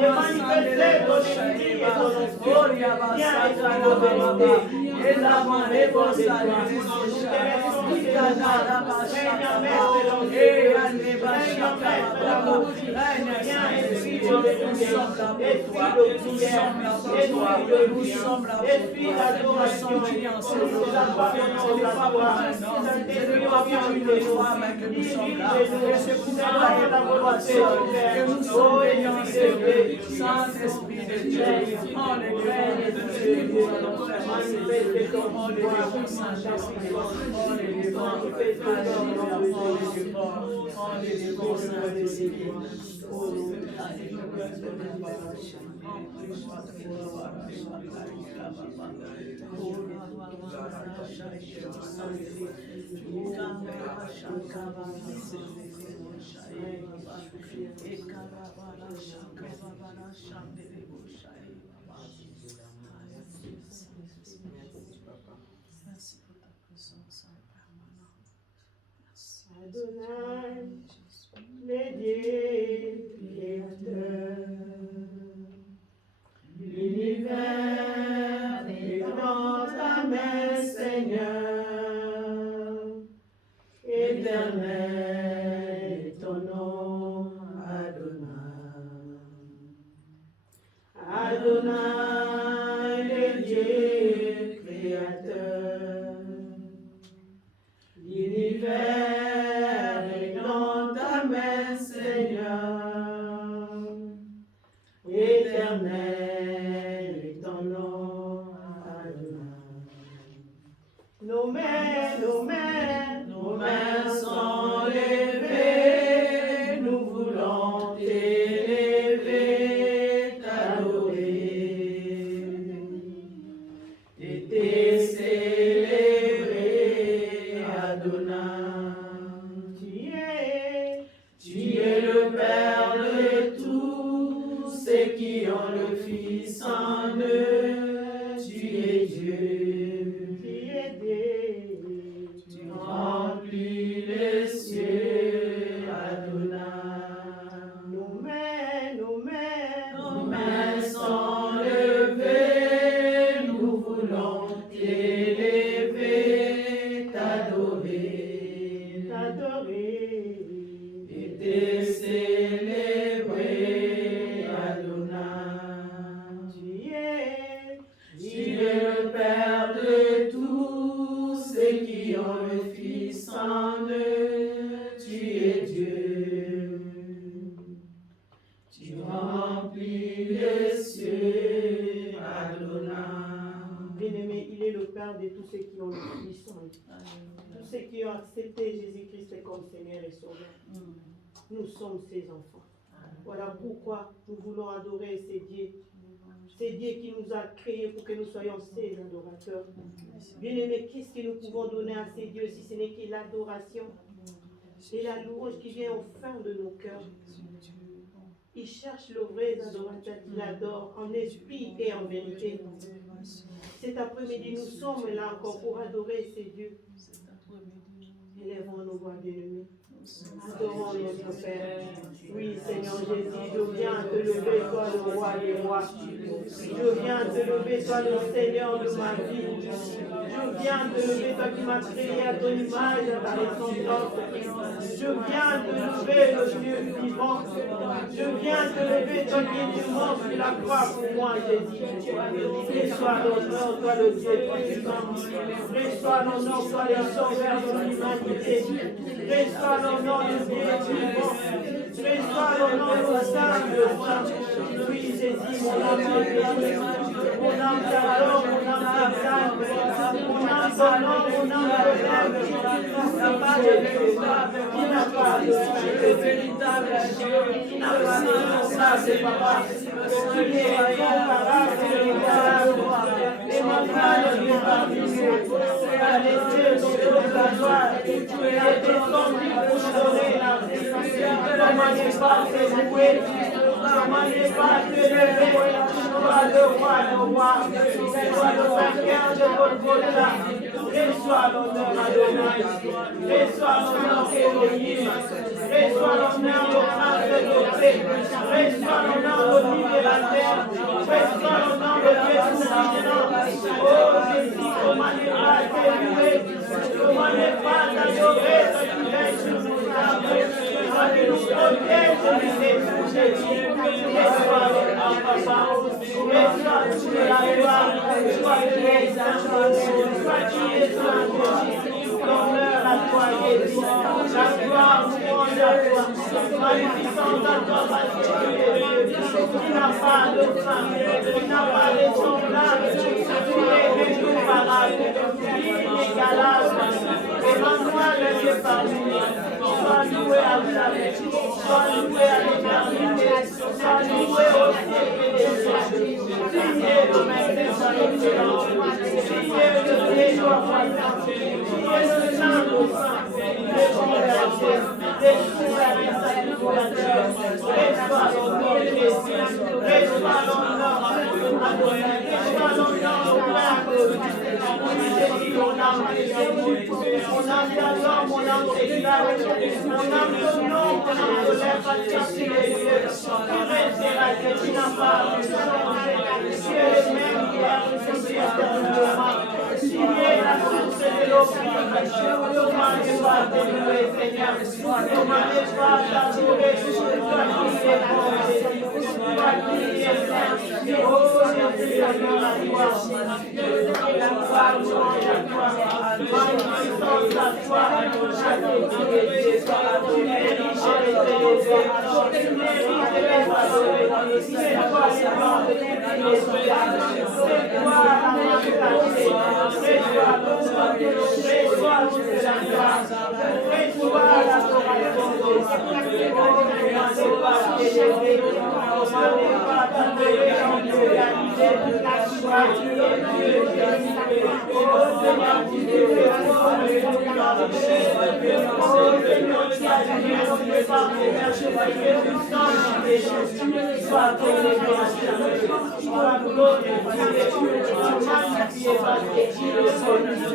de manifester ton esprit et ton esprit. Viens, esprit de vérité. Et la main est bonne de toi. Nous te laissons règne en maître de l'enfer. Règne en maître de l'amour. Viens, esprit de vérité. Esprit de prière. Esprit de vie. Esprit d'adoration. Nous appartenons à toi. Saint-Esprit, reviens-nous. Dirige-nous. Ta volonté, oh Esprit, Saint-Esprit de Dieu, règne de Dieu, manifeste ton pouvoir, Saint-Esprit, manifeste Merci pour ta présence en permanence. Adonai, le Dieu créateur, l'univers est dans ta main, Seigneur, éternel est ton nom, Adonai. Adonai, le Dieu créateur, l'univers est dans ta main, Seigneur, éternel est ton nom, Adonai. Nos mains sont levées, nous voulons t'élever, t'adorer, et te célébrer, Adonai. Tu es le Père de tous ceux qui ont le Fils en eux, tu es Dieu. Tu remplis les cieux, Adonai. Nos mains sont levées, nous voulons t'élever, t'adorer, et te célébrer, Adonai. Tu es le Père de tous ceux qui ont le Fils en eux, tu es Dieu. Tu remplis les cieux, Adonai. Bien-aimé, il est le Père de tous ceux qui ont le Fils en eux. Tous ceux qui ont accepté Jésus-Christ comme Seigneur et Sauveur. Nous sommes ses enfants. Voilà pourquoi nous voulons adorer ces dieux. C'est Dieu qui nous a créés pour que nous soyons ses adorateurs. Bien-aimés, qu'est-ce que nous pouvons donner à ces dieux si ce n'est que l'adoration et la louange qui vient au fond de nos cœurs. Il cherche le vrai adorateur qui l'adore en esprit et en vérité. Cet après-midi, nous sommes là encore pour adorer ces dieux. Élèvons nos voix, bien-aimés. Adorons notre Père. Oui, Seigneur Jésus, je viens te lever, toi le roi des rois. Je viens te lever, toi le Seigneur de ma vie. Je viens te lever, toi qui m'as créé à ton image, à ta ressemblance. Je viens te lever, le Dieu vivant. Je viens te lever, toi qui es mort sur la croix pour moi, Jésus. Reçois l'honneur, toi le Dieu puissant. Reçois l'honneur, toi le sauveur de l'humanité. Reçois l'honneur du Dieu vivant. Reçois l'honneur au sein de toi. Oui, Jésus, mon âme t'adore, mon âme t'adore, mon âme t'exalte, mon âme t'honore, mon âme t'élève. La part de véritable, qui n'a pas de véritable Dieu, qui n'a pas de responsable, papa. Tu es incomparable, incomparable. Et ma femme est parmi nous. C'est à l'essai de la gloire. Tu es descendu pour chorer la vie. Comment ne pas te louer? Comment ne pas te lever? Toi le roi, le roi. Toi le vainqueur de Golgotha. Reçois l'honneur, Adonai. Reçois l'honneur, Elohim. Reçois l'honneur, le prince de beauté. Reçois l'honneur, le Oh Jésus, comment ne pas t'aimer, comment ne pas t'adorer, que tu es sur nos âmes, comment tu nous protèges de ces Jésus. Reçois le papa, reçois toute la gloire, sois l'exaltation, sois qui es Jésus, l'honneur à toi Jésus, la gloire louange à toi, magnificente à toi parce que tu es Dieu, tu n'as pas de femme, tu n'as pas de semblable, tu es incomparable, inégalable, et Emmanuel est parmi nous, sois loué à jamais, sois loué à l'éternité, sois loué au siècle des siècles. Tu es le maître par excellence, tu es le Dieu croissant, tu es le Saint au sang, le bon berger, le souverain sacrificateur, reçois l'honneur Jésus, reçois l'honneur Adonai, reçois l'honneur au Père glorifié. Jésus, mon âme t'adore, mon âme t'exalte, mon âme t'honore, mon âme te lève parce que tu es Dieu. Tu resteras que tu n'as pas changé. Tu es le même hier, aujourd'hui, éternellement. Tu es la source de l'eau vive. Comment ne pas t'aimer, Seigneur? Comment ne pas t'adorer? Toi qui es bon, toi qui es saint. Oh, Jésus, l'honneur à toi. La gloire, louange à toi. Magnificence à toi. Tu es riche et élevé. Tu mérites d'être adoré. C'est toi le nom de tous les hommes. C'est toi la majesté. C'est toi le nom. C'est toi toute la gloire. C'est toi l'adoration. Oh, ne pas t'élever. Ne pas t'adorer en réalité. Toi qui es Dieu. Oh Seigneur, tu es le fort et le grand. Oh Seigneur, tu as dit on ne peut pas remercier du sang du péché. Sois glorifié à jamais. Sois glorifié. Magnifié parce que tu es bon.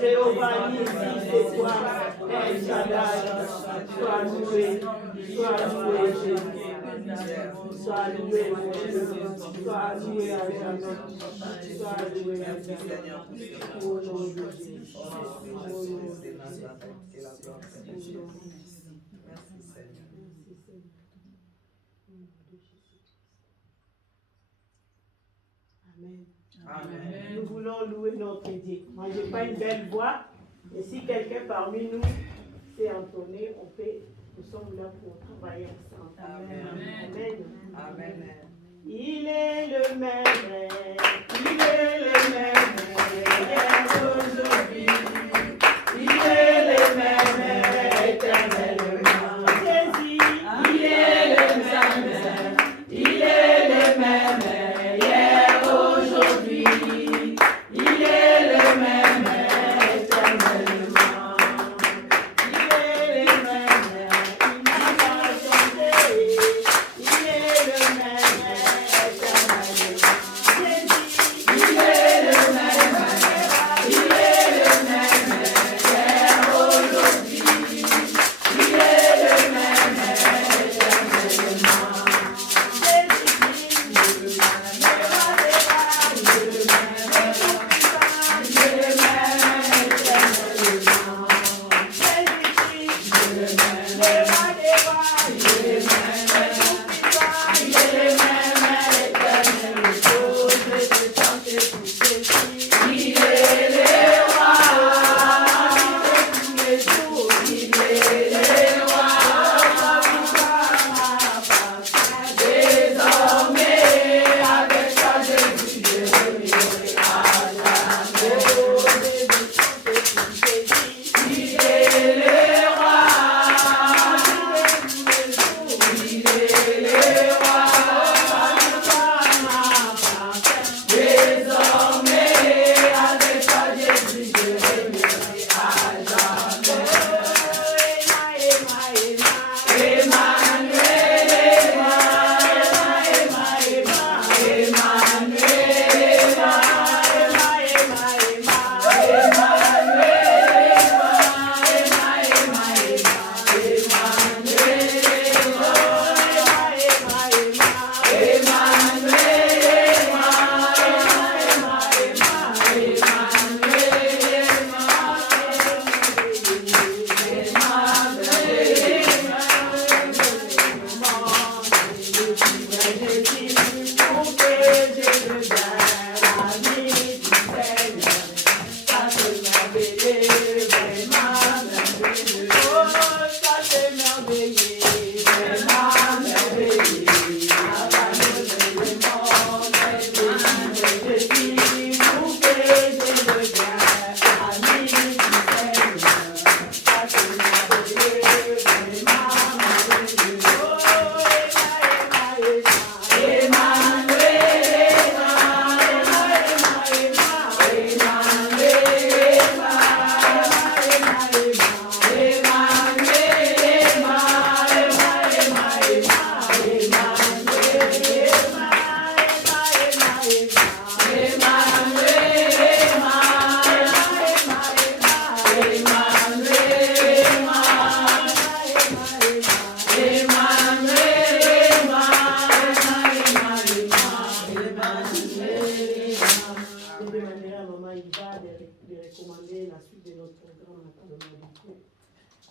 Jéhovah Nissi, c'est toi, El Shaddai, sois loué, Jésus, sois loué, mon Dieu, sois loué à jamais, sois loué à jamais, au nom de Jésus, au nom de Jésus. Amen. Amen. Nous voulons louer notre Dieu. Moi, je n'ai pas une belle voix. Et si quelqu'un parmi nous sait entonner, nous sommes là pour travailler ensemble. Amen. Amen. Amen. Il est le même, hier, aujourd'hui. Il est le même, éternellement. Jésus, il est le même, il est le même. Il est le roi.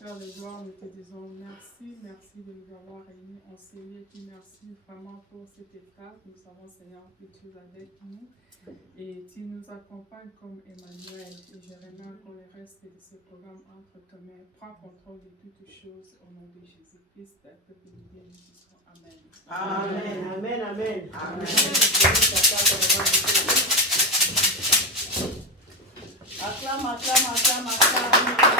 Père de gloire, nous te disons merci, merci de nous avoir réunis enseigner, et merci vraiment pour cette étape. Nous savons, Seigneur, que tu es avec nous et tu nous accompagnes comme Emmanuel. Et je remets pour le reste de ce programme entre tes mains. Prends contrôle de toutes choses au nom de Jésus-Christ. Peuple de Dieu, nous disons Amen. Amen, amen, amen. Amen. Acclame, acclame, acclame, acclame.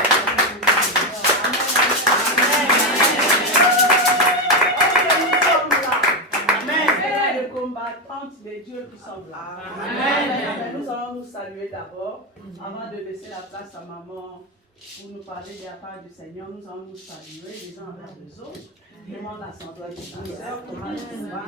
Amen. Les combattantes de Dieu qui sont là. Amen. Nous allons nous saluer d'abord, avant de laisser la place à maman pour nous parler de la part du Seigneur. Nous allons nous saluer les uns envers les autres. Demande à son doigt de ta sœur, comment tu vas?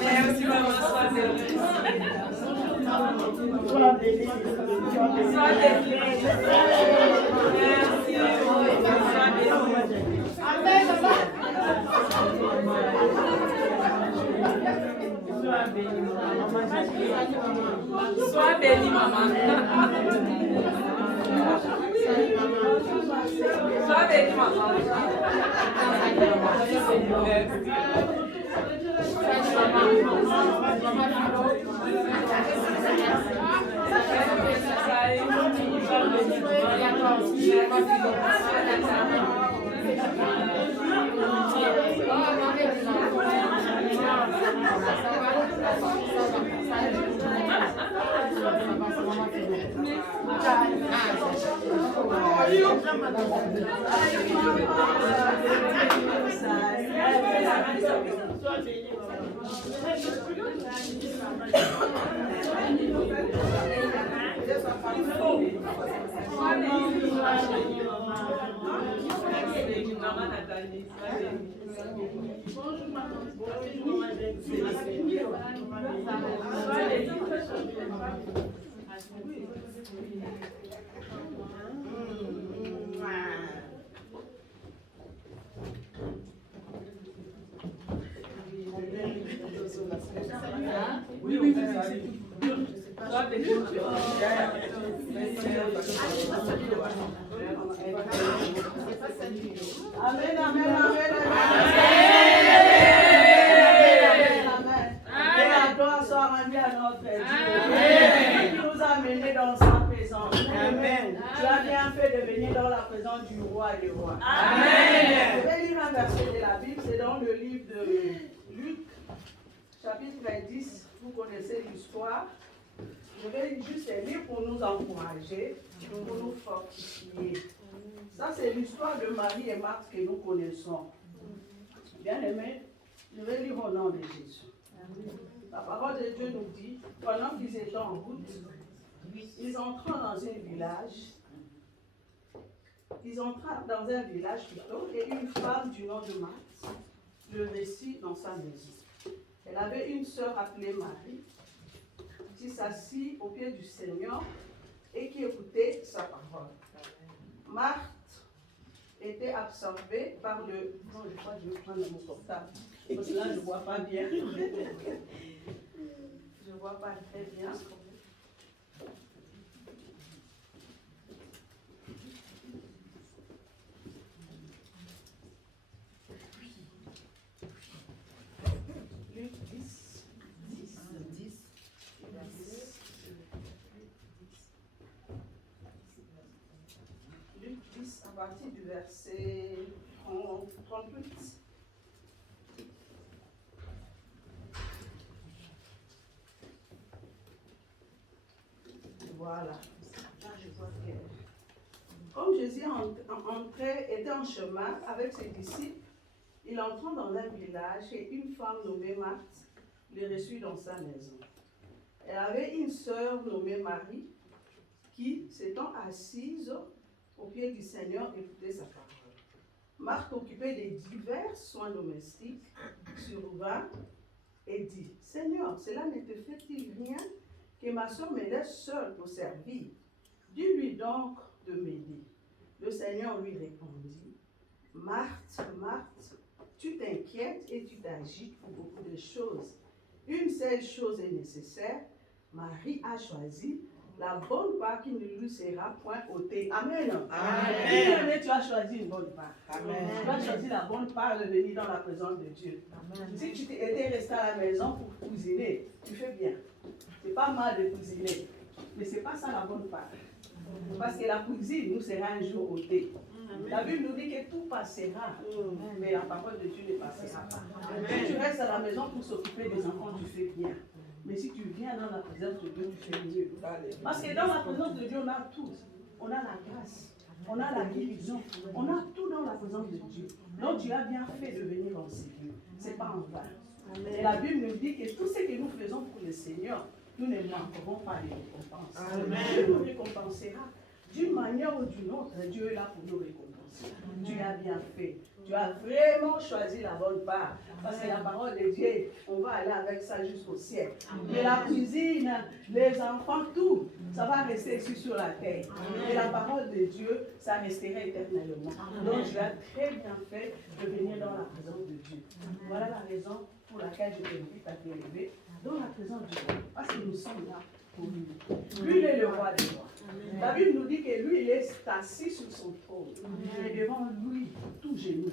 Merci, maman. Sois béni. Sois béni, maman. Sois béni, maman. Amen, amen, amen, Que la gloire soit rendue à notre Dieu. Qui nous a menés dans sa présence. Amen. Tu as bien fait de venir dans la présence du roi et du roi. Amen. Je vais lire un verset de la Bible, c'est dans le livre de Luc, chapitre 10. Vous connaissez l'histoire. Je vais juste lire pour nous encourager, pour nous fortifier. Ça, c'est l'histoire de Marie et Marthe que nous connaissons. Bien aimé, je vais lire au nom de Jésus. La parole de Dieu nous dit, pendant qu'ils étaient en route, ils entrèrent dans un village. Ils entrèrent dans un village plutôt, et une femme du nom de Marthe le reçut dans sa maison. Elle avait une sœur appelée Marie, qui s'assit au pied du Seigneur et qui écoutait sa parole. Marthe était absorbée par le... Non, je crois que je vais prendre mon portable. Parce que là, je ne vois pas bien. Je ne vois pas très bien. 10 à partir du verset 38. Voilà. Là, je vois bien. Comme Jésus était en chemin avec ses disciples, il entra dans un village et une femme nommée Marthe les reçut dans sa maison. Elle avait une sœur nommée Marie qui, s'étant assise au pied du Seigneur, écoutait sa parole. Marthe, occupée des divers soins domestiques, survint et dit, « Seigneur, cela ne te fait-il rien que ma sœur me laisse seule pour servir? Dis-lui donc de m'aider. » Le Seigneur lui répondit, « Marthe, Marthe, tu t'inquiètes et tu t'agites pour beaucoup de choses. Une seule chose est nécessaire. Marie a choisi la bonne part qui ne lui sera point ôtée. » Amen. Amen. Tu as choisi une bonne part. Amen. Tu as choisi la bonne part de venir dans la présence de Dieu. Amen. Si tu étais resté à la maison pour cuisiner, tu fais bien. C'est pas mal de cuisiner, mais c'est pas ça la bonne part. Parce que la cuisine nous sera un jour ôtée. La Bible nous dit que tout passera, mais la parole de Dieu ne passera pas. Si tu restes à la maison pour s'occuper des enfants, tu fais bien. Mais si tu viens dans la présence de Dieu, tu fais mieux. Parce que dans la présence de Dieu, on a tout. On a la grâce, on a la guérison, on a tout dans la présence de Dieu. Donc tu as bien fait de venir en Seigneur. Ce n'est pas en vain. Et la Bible nous dit que tout ce que nous faisons pour le Seigneur, nous ne manquerons pas de récompense. Dieu nous récompensera. D'une manière ou d'une autre, Dieu est là pour nous récompenser. Tu as bien fait. Tu as vraiment choisi la bonne part. Parce que la parole de Dieu, on va aller avec ça jusqu'au ciel. Mais la cuisine, les enfants, tout, ça va rester ici sur la terre. Et la parole de Dieu, ça restera éternellement. Donc tu as très bien fait de venir dans la présence de Dieu. Voilà la raison pour laquelle je t'invite à t'élever dans la présence de Dieu. Parce que nous sommes là pour lui. Lui, il est le roi des rois. La Bible nous dit que lui, il est assis sur son trône. Et devant lui, tout genou.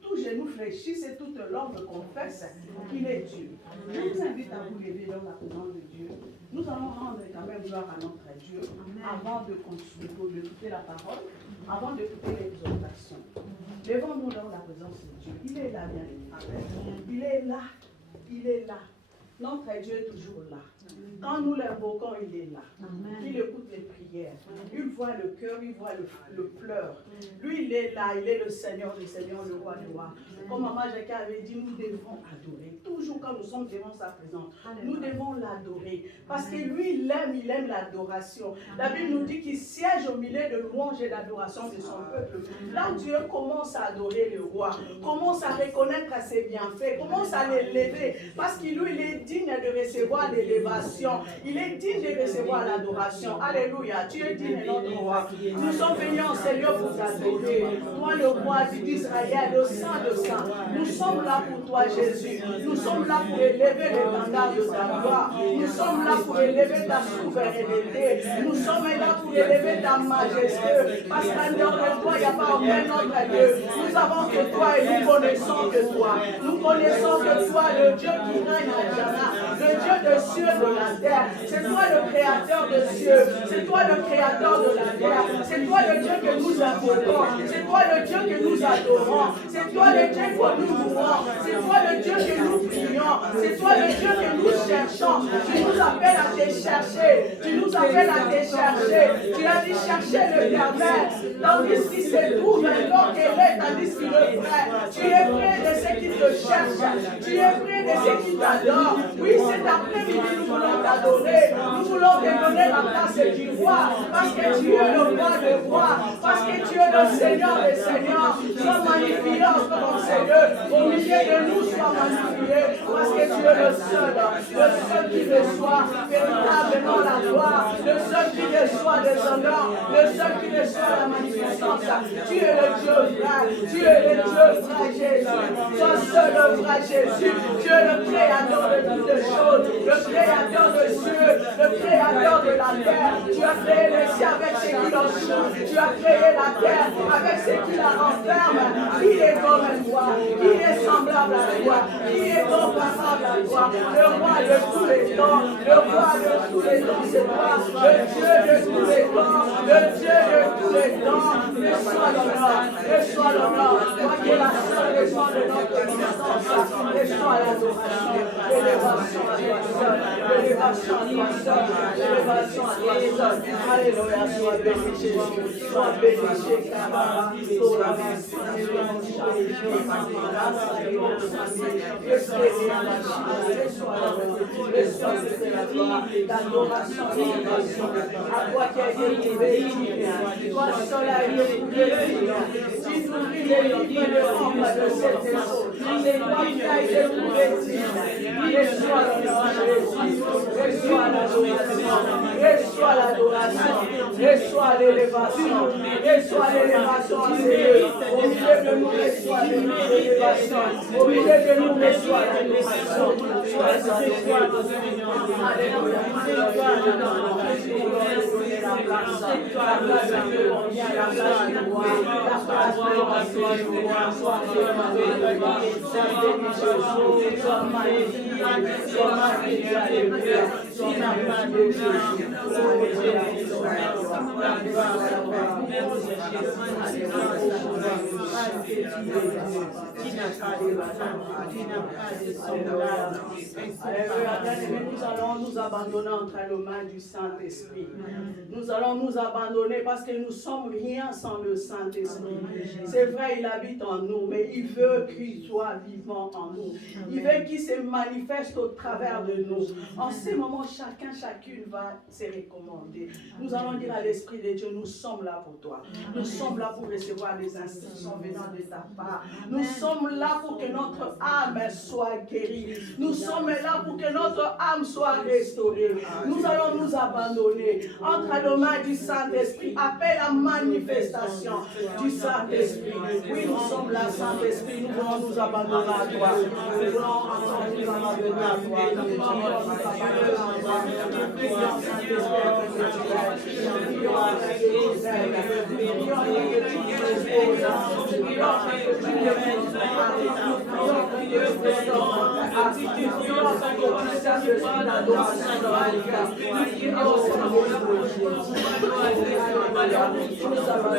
Tout genou fléchisse et toute langue confesse qu'il est Dieu. Je vous invite à vous lever dans la présence de Dieu. Nous allons rendre quand même gloire à notre Dieu avant de continuer, pour écouter la parole, avant d'écouter l'exhortation. Levons-nous dans la présence de Dieu. Il est là, bien aimé. Il est là. Il est là. Notre Dieu est toujours là. Quand nous l'invoquons, il est là. Il écoute les prières. Il voit le cœur, il voit le pleur. Lui, il est là. Il est le Seigneur, le roi des rois. Comme Maman Jacques avait dit, nous devons adorer. Toujours quand nous sommes devant sa présence, nous devons l'adorer. Parce que lui, il aime l'adoration. La Bible nous dit qu'il siège au milieu de louanges et d'adoration de son peuple. Là, Dieu commence à adorer le roi, commence à reconnaître ses bienfaits, commence à l'élever. Parce que lui, il est digne de recevoir l'élévation. Il est digne de recevoir l'adoration. Alléluia. Tu es digne de notre roi. Nous sommes venus en Seigneur pour t'adorer. Toi, le roi d'Israël, le saint de saints. Nous sommes là pour toi, Jésus. Nous sommes là pour élever l'étendard de ta gloire. Nous sommes là pour élever ta souveraineté. Nous sommes là pour élever ta majesté. Parce qu'en dehors de toi, il n'y a pas aucun autre Dieu. Nous avons que toi et nous connaissons que toi. Nous connaissons que toi, le Dieu qui règne à jamais. Le Dieu des cieux et de la terre. C'est toi le créateur des cieux. C'est toi le créateur de la terre. C'est toi le Dieu que nous invoquons. C'est toi le Dieu que nous adorons. C'est toi le Dieu que nous louons. C'est toi le Dieu que nous prions. C'est toi le Dieu que nous cherchons. Tu nous appelles à te chercher. Tu nous appelles à te chercher. Tu as dit chercher l'Éternel. Tandis qu'il se trouve alors qu'elle est, tandis qu'il le fait. Tu es près de ceux qui te cherchent. Tu es près de ceux qui t'adorent. Oui, cet après-midi, nous voulons t'adorer. Nous voulons te donner la place du roi. Parce que tu es le roi des rois. Parce que tu es le Seigneur des seigneurs. Sois magnifié encore, Seigneur. Au milieu de nous, sois magnifié. Parce que tu es le seul qui reçoit véritablement la gloire. Le seul qui reçoit des honneurs. Le seul qui reçoit la magnificence. Tu es le Dieu vrai. Tu es le Dieu vrai, Jésus. Toi seul le vrai Jésus. Tu es le créateur de toutes les choses. Le créateur des cieux. Le créateur de la terre. Tu as créé les cieux avec ce qui l'entoure. Tu as créé la terre avec ce qui la renferme. Qui est comme toi? Qui est semblable à toi? Qui est comparable à toi? Le roi de tous les temps. Le roi de tous les temps, c'est toi. Le Dieu de tous les temps. Le Dieu de tous les dons, reçois l'honneur, reçois l'honneur. Toi qui es la seule raison de notre existence, reçois l'adoration, l'élévation à toi seul, l'élévation à toi seul, l'élévation à toi seul. Alléluia, sois béni Jésus, sois béni Jésus. L'adoration, à toi qui as été éprouvé, toi seul as été éprouvé. Si tu ouvris les livres de forme de cet esprit, c'est toi qui as été éprouvé. Reçois l'honneur, Jésus, reçois l'adoration, reçois l'adoration, reçois l'élévation, reçois l'élévation, Seigneur. Au milieu de nous, reçois l'élévation, au milieu de nous, reçois l'élévation. Alléluia. Nous allons nous abandonner entre les mains du Saint-Esprit. Nous allons nous abandonner parce que nous ne sommes rien sans le Saint-Esprit. C'est vrai, il habite en nous, mais il veut qu'il soit vivant en nous. Il veut qu'il se manifeste au travers de nous. En ces moments, chacune va se recommander. Nous allons dire à l'Esprit de Dieu, nous sommes là pour toi. Nous sommes là pour recevoir des instructions venant de ta part. Nous sommes là pour que notre âme soit guérie. Nous sommes là pour que notre âme soit restaurée. Nous allons nous abandonner entre les mains du Saint-Esprit. Appelle la manifestation du Saint-Esprit. Oui, nous sommes là, Saint-Esprit. Nous voulons nous abandonner à toi. Nous voulons encore nous abandonner à toi. Nous voulons nous abandonner à toi. Nous prions, Saint-Esprit, que tu aides. Nous prions que tu nous aides. Nous prions que tu nous exposes. Nous prions que tu nous aides. Nous prions que tu nous restaures. Nous prions que tu saches le sang d'adoration dans la vie. Nous prions, nous sommes là pour toi. Nous sommes là pour toi. Nous sommes là pour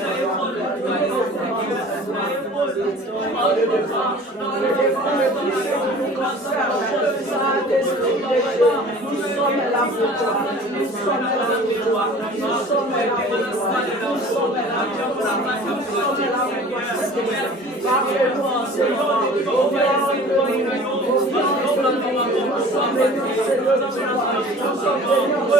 toi. Nous sommes là pour toi. Nous sommes là pour toi. Parlez-nous en ce moment. Au nom de nous. Nous sommes venus célébrer toi. Nous sommes venus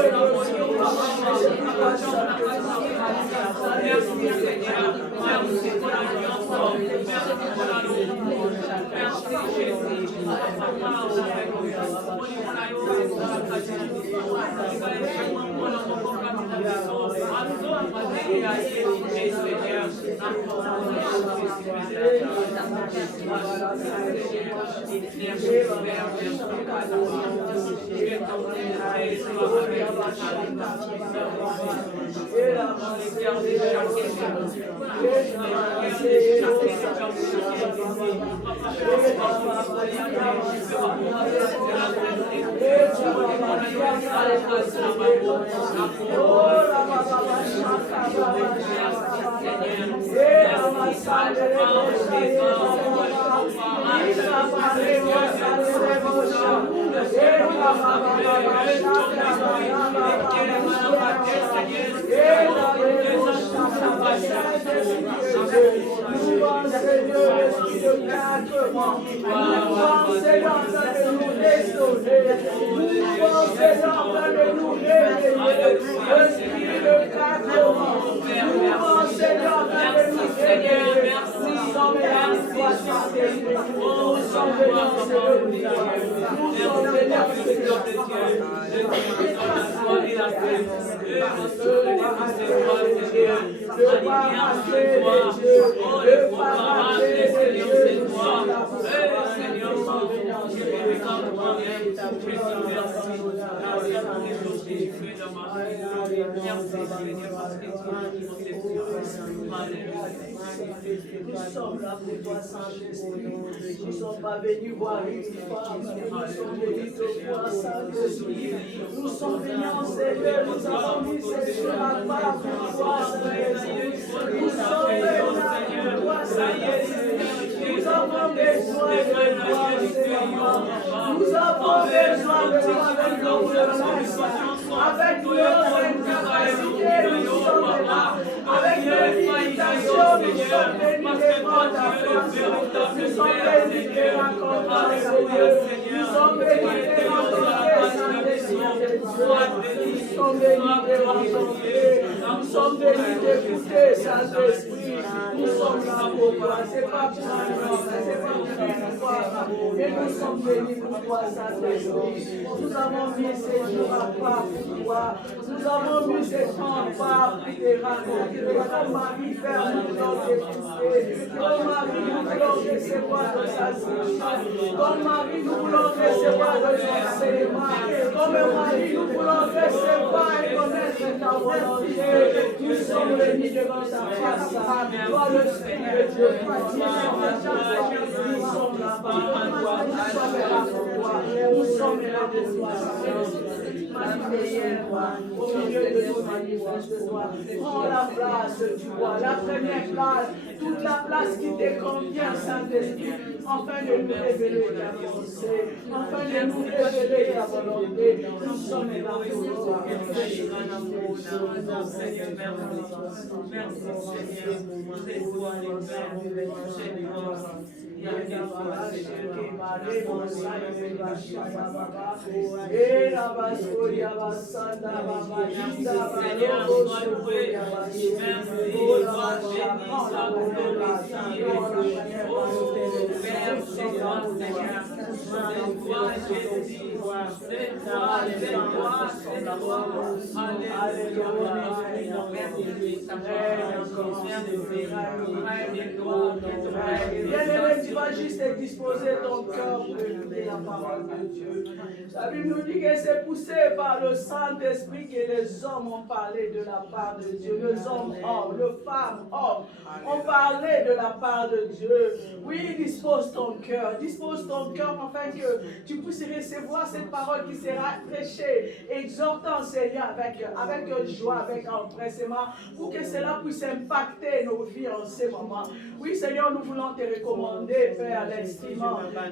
Nous sommes là pour toi, Saint-Esprit. Nous ne sommes pas venus voir une femme, mais nous sommes venus te voir, Saint-Esprit. Nous sommes venus en Seigneur, nous avons mis ces choses à part pour toi, Saint-Esprit. violence, avec notre incapacité, nous sommes là. Avec nos limitations, nous sommes venus défendre ta place. Nous sommes venus te rencontrer, Seigneur. Nous sommes venus te rencontrer, Saint-Esprit de Dieu. Nous sommes venus te rencontrer. Nous sommes venus t'écouter, Saint-Esprit. Nous sommes là pour toi. C'est pas pour un homme, c'est pas pour une fois. Mais nous sommes venus pour toi, Saint-Esprit. Nous avons mis ces jours à part pour toi. Nous avons mis ces temps à part pour te rencontrer. Comme Marie ferme, nous voulons t'écouter. Comme Marie, nous voulons recevoir de sa solution. Comme Marie, nous voulons recevoir de son enseignement. Comme Marie, nous voulons recevoir et connaître ta volonté. Nous sommes venus devant ta face. Toi, le Esprit de Dieu, nous sommes là pour toi. Nous sommes là pour toi. Nous sommes là pour toi. Manifeste-toi au milieu de nous, manifeste-toi. Prends la place, tu vois, la première place, toute la place qui te convient, Saint-Esprit, afin de nous révéler ta volonté, afin de nous révéler ta volonté. Nous sommes là pour toi. Merci Seigneur, merci Seigneur, c'est toi le Bien-aimé, tu vas juste disposer ton cœur pour écouter la parole de Dieu. La Bible nous dit que c'est poussé par le Saint-Esprit que les hommes ont parlé de la part de Dieu. Les hommes, les femmes, ont parlé de la part de Dieu. Oui, dispose ton cœur afin que tu puisses recevoir cette parole qui sera prêchée, exhortant Seigneur avec joie, avec empressement, pour que cela puisse impacter nos vies en ce moment. Oui, Seigneur, nous voulons te recommander, Père,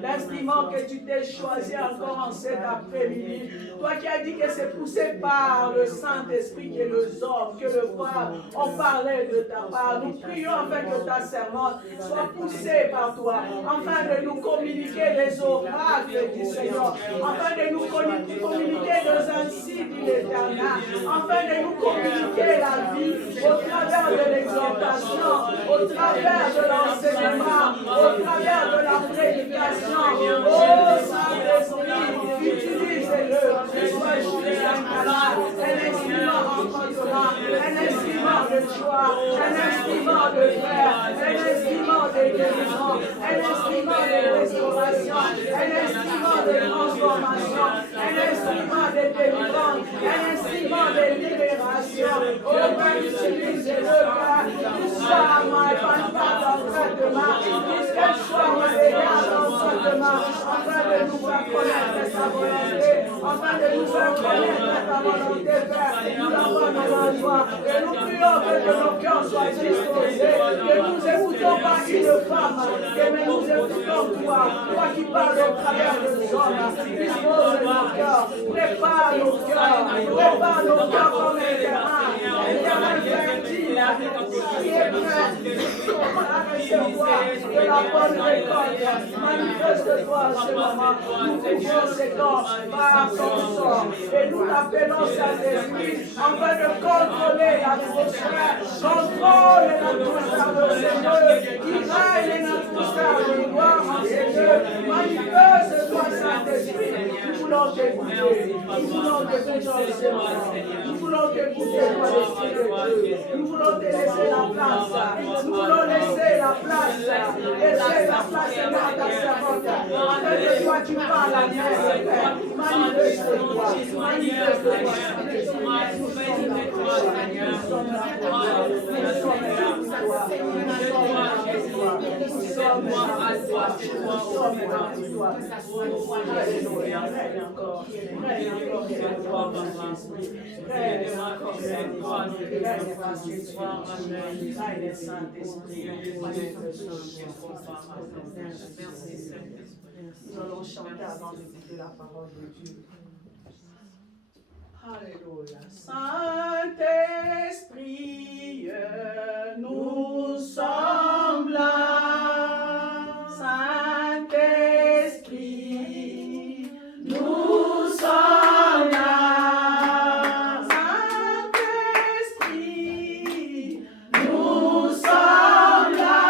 l'instrument que tu t'es choisi encore en cet après-midi. Toi qui as dit que c'est poussé par le Saint-Esprit que les hommes, que le Père ont parlé de ta part. Nous prions afin que ta servante soit poussée par toi, afin de nous communiquer les oracles du Seigneur, afin de nous communiquer les ainsi dit l'Éternel, afin de nous communiquer la vie au travers de l'exhortation, au travers de l'enseignement, au travers de la prédication. Oh Saint-Esprit, utilise-le, sois juste un canal, un instrument entre toi, un instrument de joie, un instrument de paix, un instrument de guérison, un instrument de restauration, un instrument de transformation, un instrument de délivrance, un instrument de libération. Oh Père, utilise-le, Père, qu'il soit ma pantalon dans cette main, qu'il soit ma égale dans cette main, afin de nous faire connaître sa volonté, afin de nous faire connaître ta volonté, Père. Nous l'avons dans la joie et nous prions que nos cœurs soient disposés, que nous écoutons pas une femme, mais nous écoutons toi qui parles au travers de nos hommes. Dispose nos cœurs, prépare nos cœurs comme un terrain fertile, qui est prêt à recevoir de la bonne récolte. Manifeste-toi en ce moment. Nous couvrons ces corps par ton sort et nous l'appelons Saint-Esprit afin de contrôler l'atmosphère, contrôle l'atmosphère de Seigneur, qui règne l'atmosphère de gloire en Seigneur. Manifeste-toi Saint-Esprit. Nous voulons t'écouter. Nous voulons t'écouter en ce moment. Nous voulons t'écouter toi l'Esprit de Dieu. Nous voulons te laisser la place. Nous voulons laisser la place. Laisser la place Seigneur à ta servante. Afin que toi tu parles à Père. Manifeste-toi. Manifeste-toi. Nous allons chanter avant d'écouter la parole de Dieu. Alléluia. Saint-Esprit, nous sommes là. Saint-Esprit, nous sommes là. Saint-Esprit, nous sommes là.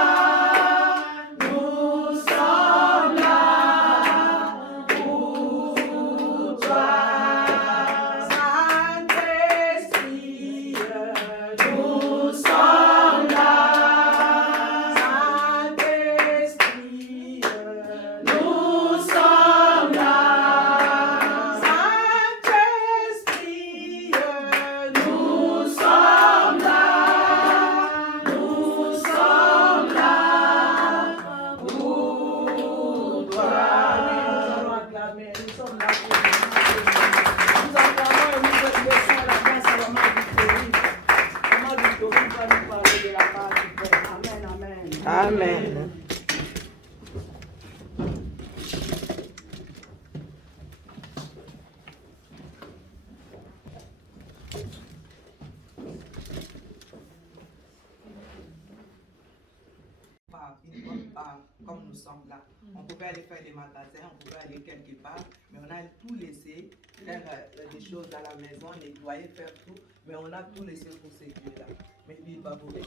Nous sommes là pour toi. Saint-Esprit, nous sommes là. Saint-Esprit, nous sommes là. Saint-Esprit, nous sommes là. Nous sommes là pour toi. Oui, nous allons acclamer. Nous sommes là pour toi. Nous acclamons et nous laissons la grâce à Maman Victorine. Maman Victorine va nous parler de la part du Père. Amen, amen. Amen. Par une bonne part, comme nous sommes là. On pouvait aller faire des magasins, on pouvait aller quelque part, mais on a tout laissé, faire des choses à la maison, nettoyer, faire tout, mais on a tout laissé pour ces dieux-là. Mais lui, il va vous bénir.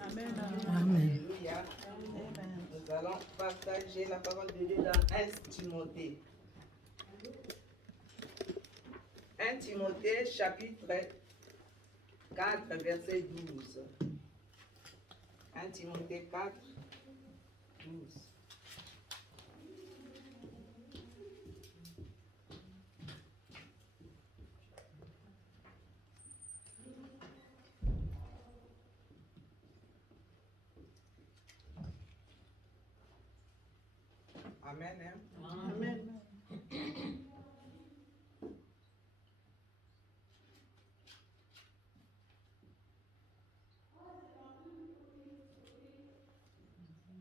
Amen. Alléluia. Nous allons partager la parole de Dieu dans 1 Timothée. 1 Timothée, chapitre 4, verset 12. 1 Timothée 4, 12. Amen. Hein? Amen.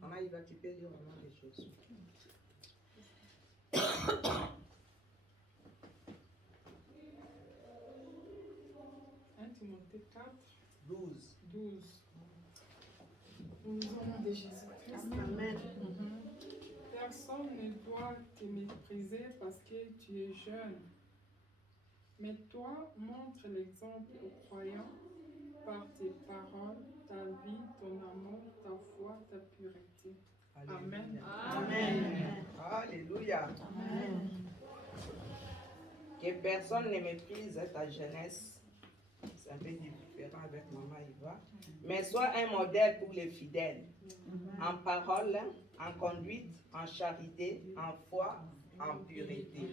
Maman, il va, tu peux dire vraiment des choses. 1 Timothée 4, 12. 12. Au nom de Jésus-Christ. Amen. Personne ne doit te mépriser parce que tu es jeune. Mais toi, montre l'exemple aux croyants par tes paroles, ta vie, ton amour, ta foi, ta pureté. Amen. Amen. Alléluia. Amen. Que personne ne méprise ta jeunesse. C'est un peu différent avec Maman Iva. Mais sois un modèle pour les fidèles. En parole, en conduite, en charité, en foi, en pureté.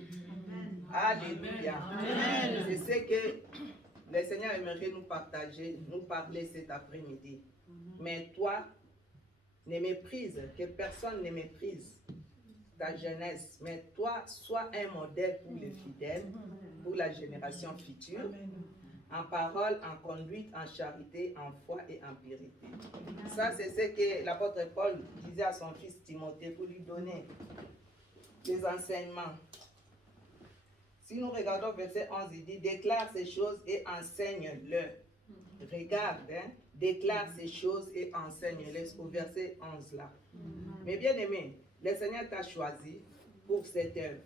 Alléluia. C'est ce que le Seigneur aimerait nous partager, nous parler cet après-midi. Mais toi, ne méprise, que personne ne méprise ta jeunesse. Mais toi, sois un modèle pour les fidèles, pour la génération future. En parole, en conduite, en charité, en foi et en pureté. Ça, c'est ce que l'apôtre Paul disait à son fils Timothée pour lui donner des enseignements. Si nous regardons verset 11, il dit, déclare ces choses et enseigne-le. Regarde, hein, déclare ces choses et enseigne-les au verset 11 là. Mais bien aimé, le Seigneur t'a choisi pour cette œuvre.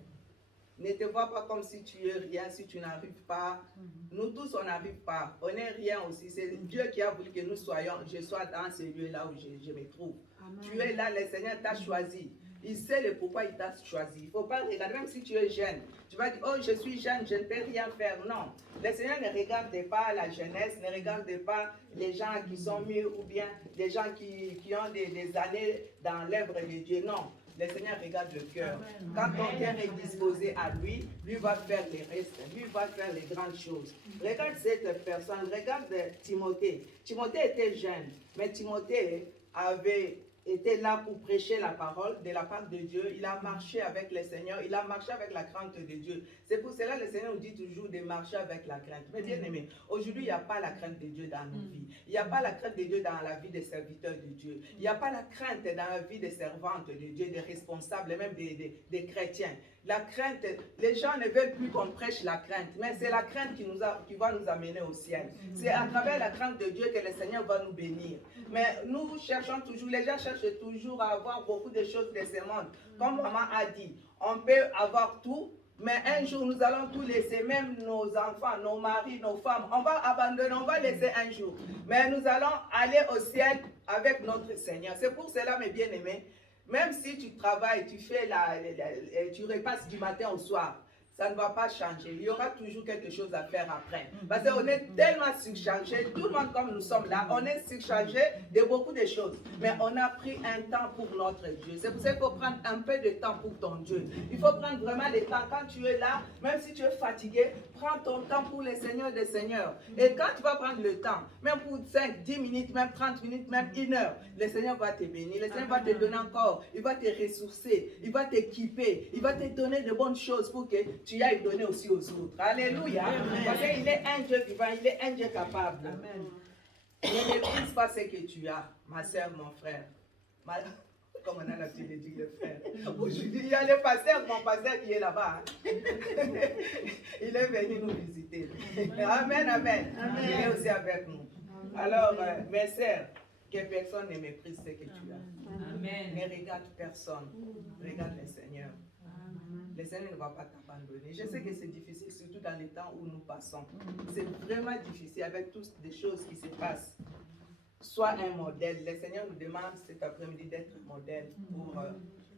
Ne te vois pas comme si tu es rien, si tu n'arrives pas. Nous tous, on n'arrive pas. On n'est rien aussi. C'est Dieu qui a voulu que nous soyons, je sois dans ce lieu-là où je me trouve. Amen. Tu es là, le Seigneur t'a choisi. Il sait le pourquoi il t'a choisi. Il ne faut pas regarder, même si tu es jeune. Tu vas dire, oh, je suis jeune, je ne peux rien faire. Non. Le Seigneur ne regarde pas la jeunesse, ne regarde pas les gens qui sont mûrs ou bien les gens qui ont des années dans l'œuvre de Dieu. Non. Le Seigneur regarde le cœur. Quand ton cœur est disposé à lui, lui va faire les restes, lui va faire les grandes choses. Regarde cette personne, regarde Timothée. Timothée était jeune, mais Timothée avait été là pour prêcher la parole de la part de Dieu. Il a marché avec le Seigneur. Il a marché avec la crainte de Dieu. C'est pour cela que le Seigneur nous dit toujours de marcher avec la crainte. Mais bien aimé, aujourd'hui, il n'y a pas la crainte de Dieu dans nos vies. Il n'y a pas la crainte de Dieu dans la vie des serviteurs de Dieu. Il n'y a pas la crainte dans la vie des servantes de Dieu, des responsables, même des chrétiens. La crainte, les gens ne veulent plus qu'on prêche la crainte, mais c'est la crainte qui va nous amener au ciel. C'est à travers la crainte de Dieu que le Seigneur va nous bénir. Mais nous cherchons toujours, les gens cherchent toujours à avoir beaucoup de choses de ce monde. Comme maman a dit, on peut avoir tout, mais un jour nous allons tout laisser, même nos enfants, nos maris, nos femmes. On va abandonner, on va laisser un jour. Mais nous allons aller au ciel avec notre Seigneur. C'est pour cela, mes bien-aimés, même si tu travailles, tu fais tu repasses du matin au soir, ça ne va pas changer. Il y aura toujours quelque chose à faire après. Parce qu'on est tellement surchargé, tout le monde comme nous sommes là, on est surchargé de beaucoup de choses. Mais on a pris un temps pour notre Dieu. C'est pour ça qu'il faut prendre un peu de temps pour ton Dieu. Il faut prendre vraiment le temps. Quand tu es là, même si tu es fatigué, prends ton temps pour le Seigneur des Seigneurs. Et quand tu vas prendre le temps, même pour 5, 10 minutes, même 30 minutes, même 1 heure, le Seigneur va te bénir. Le Seigneur va te donner encore. Il va te ressourcer. Il va t'équiper. Il va te donner de bonnes choses pour que tu ailles donner aussi aux autres. Alléluia. Parce qu'il est un Dieu vivant, il est un Dieu capable. Amen. Ne méprise pas ce que tu as, ma soeur, mon frère. Comme on a l'habitude de dire le frère. Aujourd'hui, il y a le pasteur, mon pasteur qui est là-bas. Il est venu nous visiter. Amen, amen. Il est aussi avec nous. Alors, mes sœurs, que personne ne méprise ce que tu as. Amen. Ne regarde personne. Regarde le Seigneur. Le Seigneur ne va pas t'abandonner. Je sais que c'est difficile, surtout dans les temps où nous passons. C'est vraiment difficile avec toutes les choses qui se passent. Sois un modèle. Le Seigneur nous demande cet après-midi d'être un modèle pour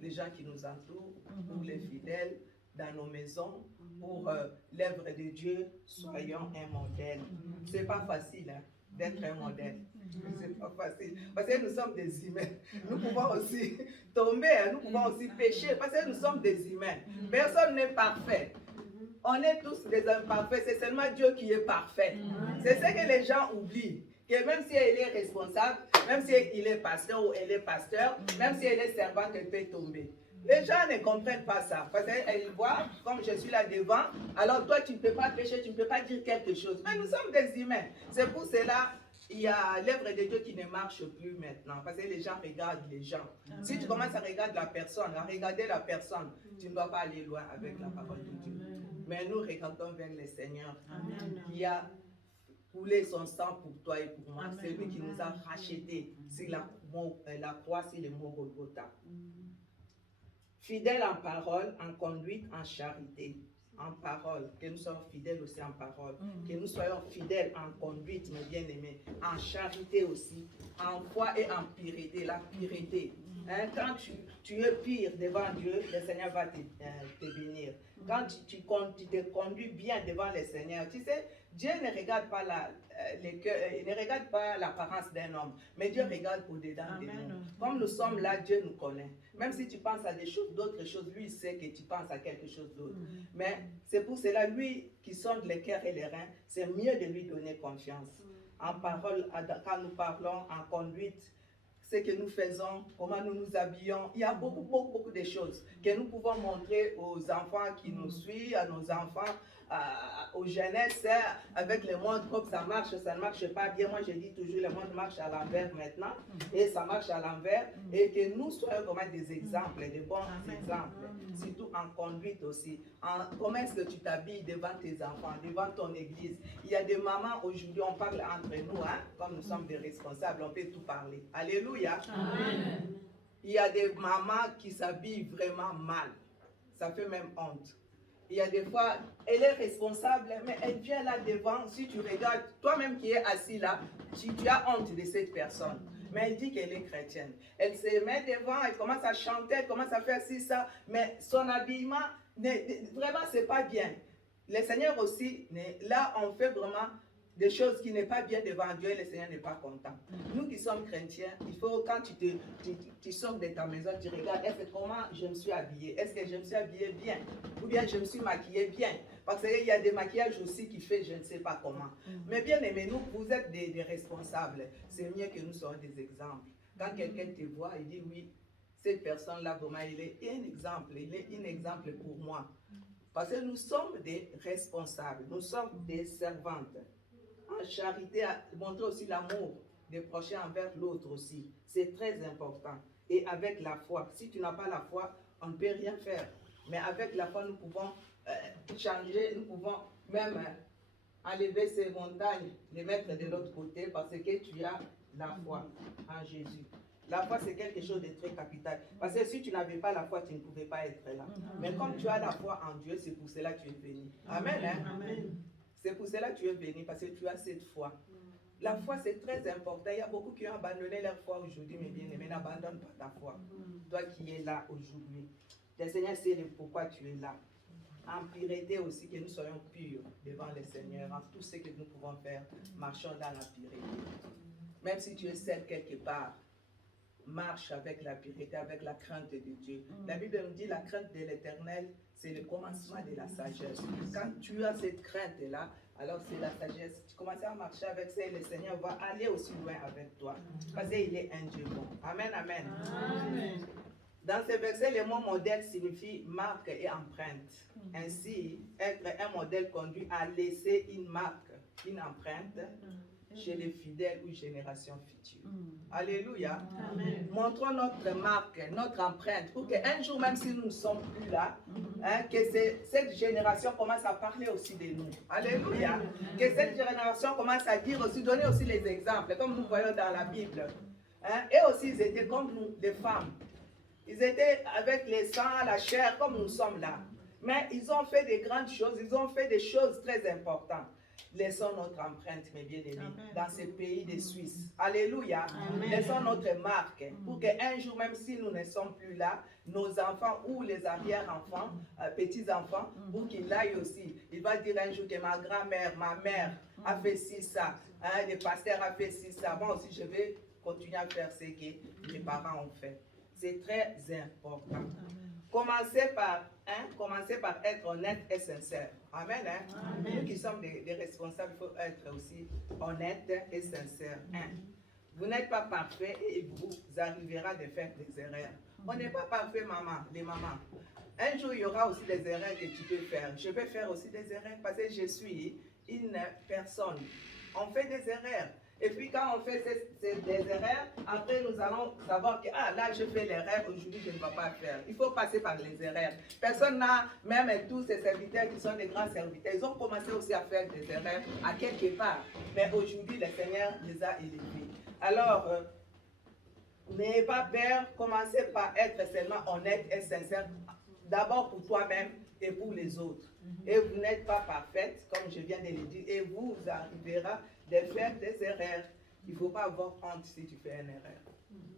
les gens qui nous entourent, pour les fidèles dans nos maisons, pour l'œuvre de Dieu. Soyons un modèle. C'est pas facile d'être un modèle. C'est pas facile. Parce que nous sommes des humains. Nous pouvons aussi tomber, nous pouvons aussi pécher. Parce que nous sommes des humains. Personne n'est parfait. On est tous des imparfaits. C'est seulement Dieu qui est parfait. C'est ce que les gens oublient. Que même si elle est responsable, même si il est pasteur ou elle est pasteur, même si elle est servante, elle peut tomber. Les gens ne comprennent pas ça. Parce qu'elles voient, comme je suis là devant, alors toi tu ne peux pas pécher, tu ne peux pas dire quelque chose. Mais nous sommes des humains. C'est pour cela il y a l'œuvre de Dieu qui ne marche plus maintenant. Parce que les gens regardent les gens. Amen. Si tu commences à regarder la personne, tu ne vas pas aller loin avec la parole de Dieu. Amen. Mais nous regardons vers le Seigneur qui a coulé son sang pour toi et pour moi. C'est lui qui nous a rachetés sur la croix, sur le mot Golgotha. Fidèle en parole, en conduite, en charité. En parole, que nous soyons fidèles aussi en parole, que nous soyons fidèles en conduite, mes bien-aimés, en charité aussi, en foi et en pureté, la pureté. Quand tu es pire devant Dieu, le Seigneur va te bénir. Quand tu te conduis bien devant le Seigneur, tu sais, Dieu ne regarde pas il ne regarde pas l'apparence d'un homme, mais Dieu regarde au-dedans de nous. Comme nous sommes là, Dieu nous connaît. Même si tu penses à des choses, d'autres choses, lui sait que tu penses à quelque chose d'autre. Mais c'est pour cela, lui qui sonde les cœurs et les reins, c'est mieux de lui donner confiance. En parole, quand nous parlons, en conduite, ce que nous faisons, comment nous nous habillons. Il y a beaucoup de choses que nous pouvons montrer aux enfants qui nous suivent, à nos enfants, aux jeunesses, avec le monde, comme ça ne marche pas bien. Moi, je dis toujours, le monde marche à l'envers maintenant, et ça marche à l'envers, et que nous soyons comme des exemples, des bons exemples, surtout en conduite aussi. Comment est-ce que tu t'habilles devant tes enfants, devant ton église? Il y a des mamans, aujourd'hui, on parle entre nous, comme nous sommes des responsables, on peut tout parler. Alléluia. Amen. Il y a des mamans qui s'habillent vraiment mal. Ça fait même honte. Il y a des fois, elle est responsable, mais elle vient là devant. Si tu regardes, toi-même qui es assis là, tu as honte de cette personne. Mais elle dit qu'elle est chrétienne. Elle se met devant, elle commence à chanter, elle commence à faire ci, ça. Mais son habillement, vraiment, c'est pas bien. Le Seigneur aussi, là, on fait vraiment des choses qui n'est pas bien devant Dieu et le Seigneur n'est pas content. Nous qui sommes chrétiens, il faut quand tu sors de ta maison, tu regardes, est-ce que comment je me suis habillée? Est-ce que je me suis habillée bien? Ou bien je me suis maquillée bien? Parce qu'il y a des maquillages aussi qui fait je ne sais pas comment. Mais bien aimés, nous, vous êtes des responsables. C'est mieux que nous soyons des exemples. Quand quelqu'un te voit, il dit oui, cette personne-là, vraiment, il est un exemple. Il est un exemple pour moi. Parce que nous sommes des responsables. Nous sommes des servantes. En charité, montrer aussi l'amour des prochains envers l'autre aussi. C'est très important. Et avec la foi. Si tu n'as pas la foi, on ne peut rien faire. Mais avec la foi, nous pouvons changer, nous pouvons même enlever ces montagnes, les mettre de l'autre côté parce que tu as la foi en Jésus. La foi, c'est quelque chose de très capital. Parce que si tu n'avais pas la foi, tu ne pouvais pas être là. Mais comme tu as la foi en Dieu, c'est pour cela que tu es venu. Amen. Hein? Amen. C'est pour cela que tu es venu, parce que tu as cette foi. La foi, c'est très important. Il y a beaucoup qui ont abandonné leur foi aujourd'hui, mais bien aimé, n'abandonne pas ta foi. Toi qui es là aujourd'hui. Le Seigneur sait pourquoi tu es là. En pureté aussi, que nous soyons purs devant le Seigneur. En tout ce que nous pouvons faire, marchons dans la pureté. Même si tu es seul quelque part, marche avec la pureté, avec la crainte de Dieu. La Bible nous dit la crainte de l'Éternel, c'est le commencement de la sagesse. Quand tu as cette crainte-là, alors c'est la sagesse. Tu commences à marcher avec ça et le Seigneur va aller aussi loin avec toi. Parce qu'il est un Dieu bon. Amen, amen. Amen. Dans ce verset, le mot modèle signifie marque et empreinte. Ainsi, être un modèle conduit à laisser une marque, une empreinte chez les fidèles ou générations futures. Alléluia. Amen. Montrons notre marque, notre empreinte, pour qu'un jour, même si nous ne sommes plus là, que cette génération commence à parler aussi de nous. Alléluia. Que cette génération commence à dire aussi, donner aussi les exemples, comme nous voyons dans la Bible. Et aussi, ils étaient comme nous, les femmes. Ils étaient avec les sangs, la chair, comme nous sommes là. Mais ils ont fait des grandes choses, ils ont fait des choses très importantes. Laissons notre empreinte, mes bien-aimés, dans ce pays de Suisse. Alléluia. Amen. Laissons notre marque pour qu'un jour, même si nous ne sommes plus là, nos enfants ou les arrière-enfants, petits-enfants, pour qu'ils aillent aussi. Il va dire un jour que ma grand-mère, ma mère a fait ci, ça. Le pasteur a fait ci, ça. Moi aussi, je vais continuer à faire ce que mes parents ont fait. C'est très important. Commencez par être honnête et sincère. Amen. Hein? Amen. Nous qui sommes des responsables, il faut être aussi honnête et sincère. Vous n'êtes pas parfait et vous arriverez de faire des erreurs. On n'est pas parfait, maman, les mamans. Un jour, il y aura aussi des erreurs que tu peux faire. Je peux faire aussi des erreurs parce que je suis une personne. On fait des erreurs. Et puis quand on fait des erreurs, après nous allons savoir que là je fais l'erreur, aujourd'hui je ne vais pas faire. Il faut passer par les erreurs. Personne n'a, même tous ces serviteurs qui sont des grands serviteurs, ils ont commencé aussi à faire des erreurs à quelque part. Mais aujourd'hui le Seigneur les a élevés. Alors, n'ayez pas peur, commencez par être seulement honnête et sincère, d'abord pour toi-même et pour les autres. Et vous n'êtes pas parfaite, comme je viens de le dire, et vous arriverez de faire des erreurs. Il ne faut pas avoir honte si tu fais une erreur.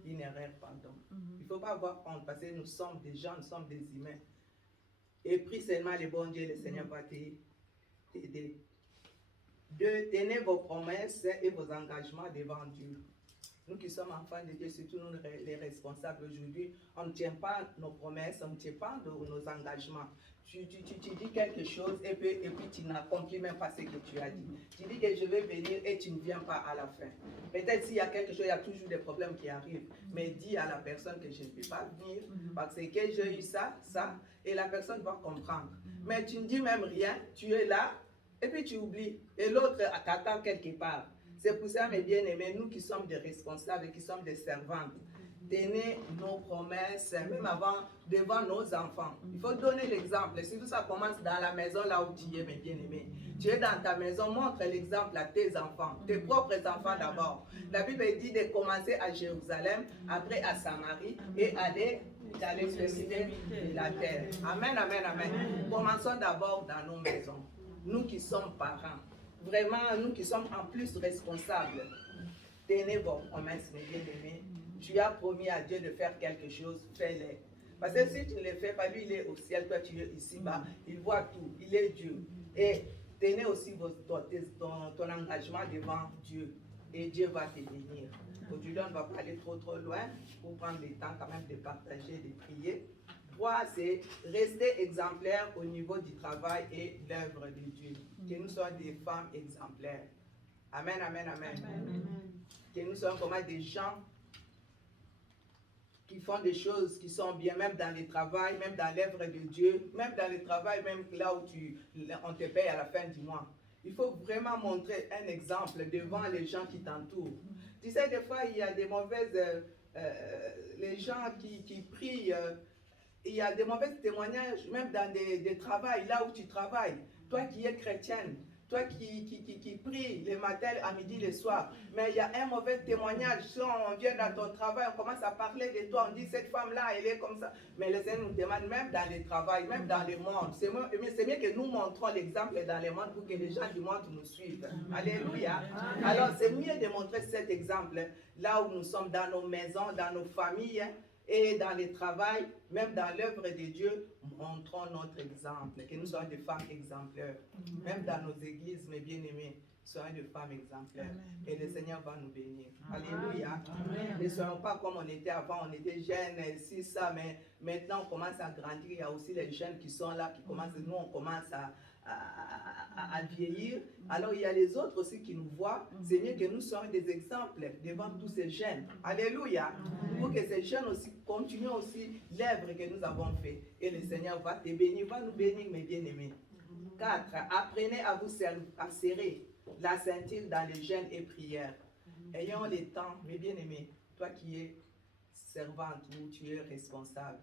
Une erreur, pardon. Il ne faut pas avoir honte parce que nous sommes des gens, nous sommes des humains. Et prie seulement le bon Dieu, le Seigneur va t'aider. Tenez vos promesses et vos engagements devant Dieu. Nous qui sommes enfants de Dieu, surtout nous les responsables aujourd'hui, on ne tient pas nos promesses, on ne tient pas nos engagements. Tu dis quelque chose et puis tu n'accomplis même pas ce que tu as dit. Tu dis que je vais venir et tu ne viens pas à la fin. Peut-être s'il y a quelque chose, il y a toujours des problèmes qui arrivent. Mais dis à la personne que je ne peux pas venir parce que j'ai eu ça, et la personne va comprendre. Mais tu ne dis même rien, tu es là et puis tu oublies. Et l'autre t'attend quelque part. C'est pour ça, mes bien-aimés, nous qui sommes des responsables et qui sommes des servantes, tenez nos promesses, même devant nos enfants. Il faut donner l'exemple. Si tout ça commence dans la maison là où tu es, mes bien-aimés. Tu es dans ta maison, montre l'exemple à tes enfants, tes propres enfants d'abord. La Bible dit de commencer à Jérusalem, après à Samarie et aller dans l'extrémité de la terre. Amen, amen, amen. Commençons d'abord dans nos maisons. Nous qui sommes parents. Vraiment, nous qui sommes en plus responsables, tenez vos promesses, mes bien-aimés. Tu as promis à Dieu de faire quelque chose, fais-le. Parce que si tu ne le fais pas, lui, il est au ciel, toi, tu es ici-bas. Il voit tout, il est Dieu. Et tenez aussi ton engagement devant Dieu et Dieu va te bénir. Aujourd'hui, on ne va pas aller trop loin pour prendre le temps quand même de partager, de prier. 3, c'est rester exemplaire au niveau du travail et l'œuvre de Dieu. Que nous soyons des femmes exemplaires. Amen, amen, amen. Que nous soyons comme des gens qui font des choses qui sont bien, même dans le travail, même dans l'œuvre de Dieu, même dans le travail, même là où on te paye à la fin du mois. Il faut vraiment montrer un exemple devant les gens qui t'entourent. Tu sais, des fois, il y a des mauvaises... les gens qui prient, il y a des mauvais témoignages, même dans des travails, là où tu travailles. Toi qui es chrétienne, toi qui prie le matin, à midi, le soir, mais il y a un mauvais témoignage. Si on vient dans ton travail, on commence à parler de toi, on dit cette femme-là, elle est comme ça. Mais le Seigneur nous demande, même dans le travail, même dans le monde, c'est mieux que nous montrons l'exemple dans le monde pour que les gens du monde nous suivent. Alléluia. Alors c'est mieux de montrer cet exemple là où nous sommes, dans nos maisons, dans nos familles, et dans le travail, même dans l'œuvre de Dieu, montrons notre exemple, que nous soyons des femmes exemplaires. Même dans nos églises, mes bien-aimés, soyons des femmes exemplaires. Et le Seigneur va nous bénir. Alléluia. Ne soyons pas comme on était avant, on était jeunes, si ça, mais maintenant on commence à grandir. Il y a aussi les jeunes qui sont là, qui commencent, nous on commence à vieillir. Alors il y a les autres aussi qui nous voient. C'est mieux que nous soyons des exemples devant tous ces jeunes. Alléluia. Pour que ces jeunes aussi continuent aussi l'œuvre que nous avons fait. Et le Seigneur va te bénir, va nous bénir, mes bien-aimés. 4. Apprenez à vous serrer la ceinture dans les jeûnes et prières. Ayons le temps, mes bien-aimés, toi qui es servante ou tu es responsable,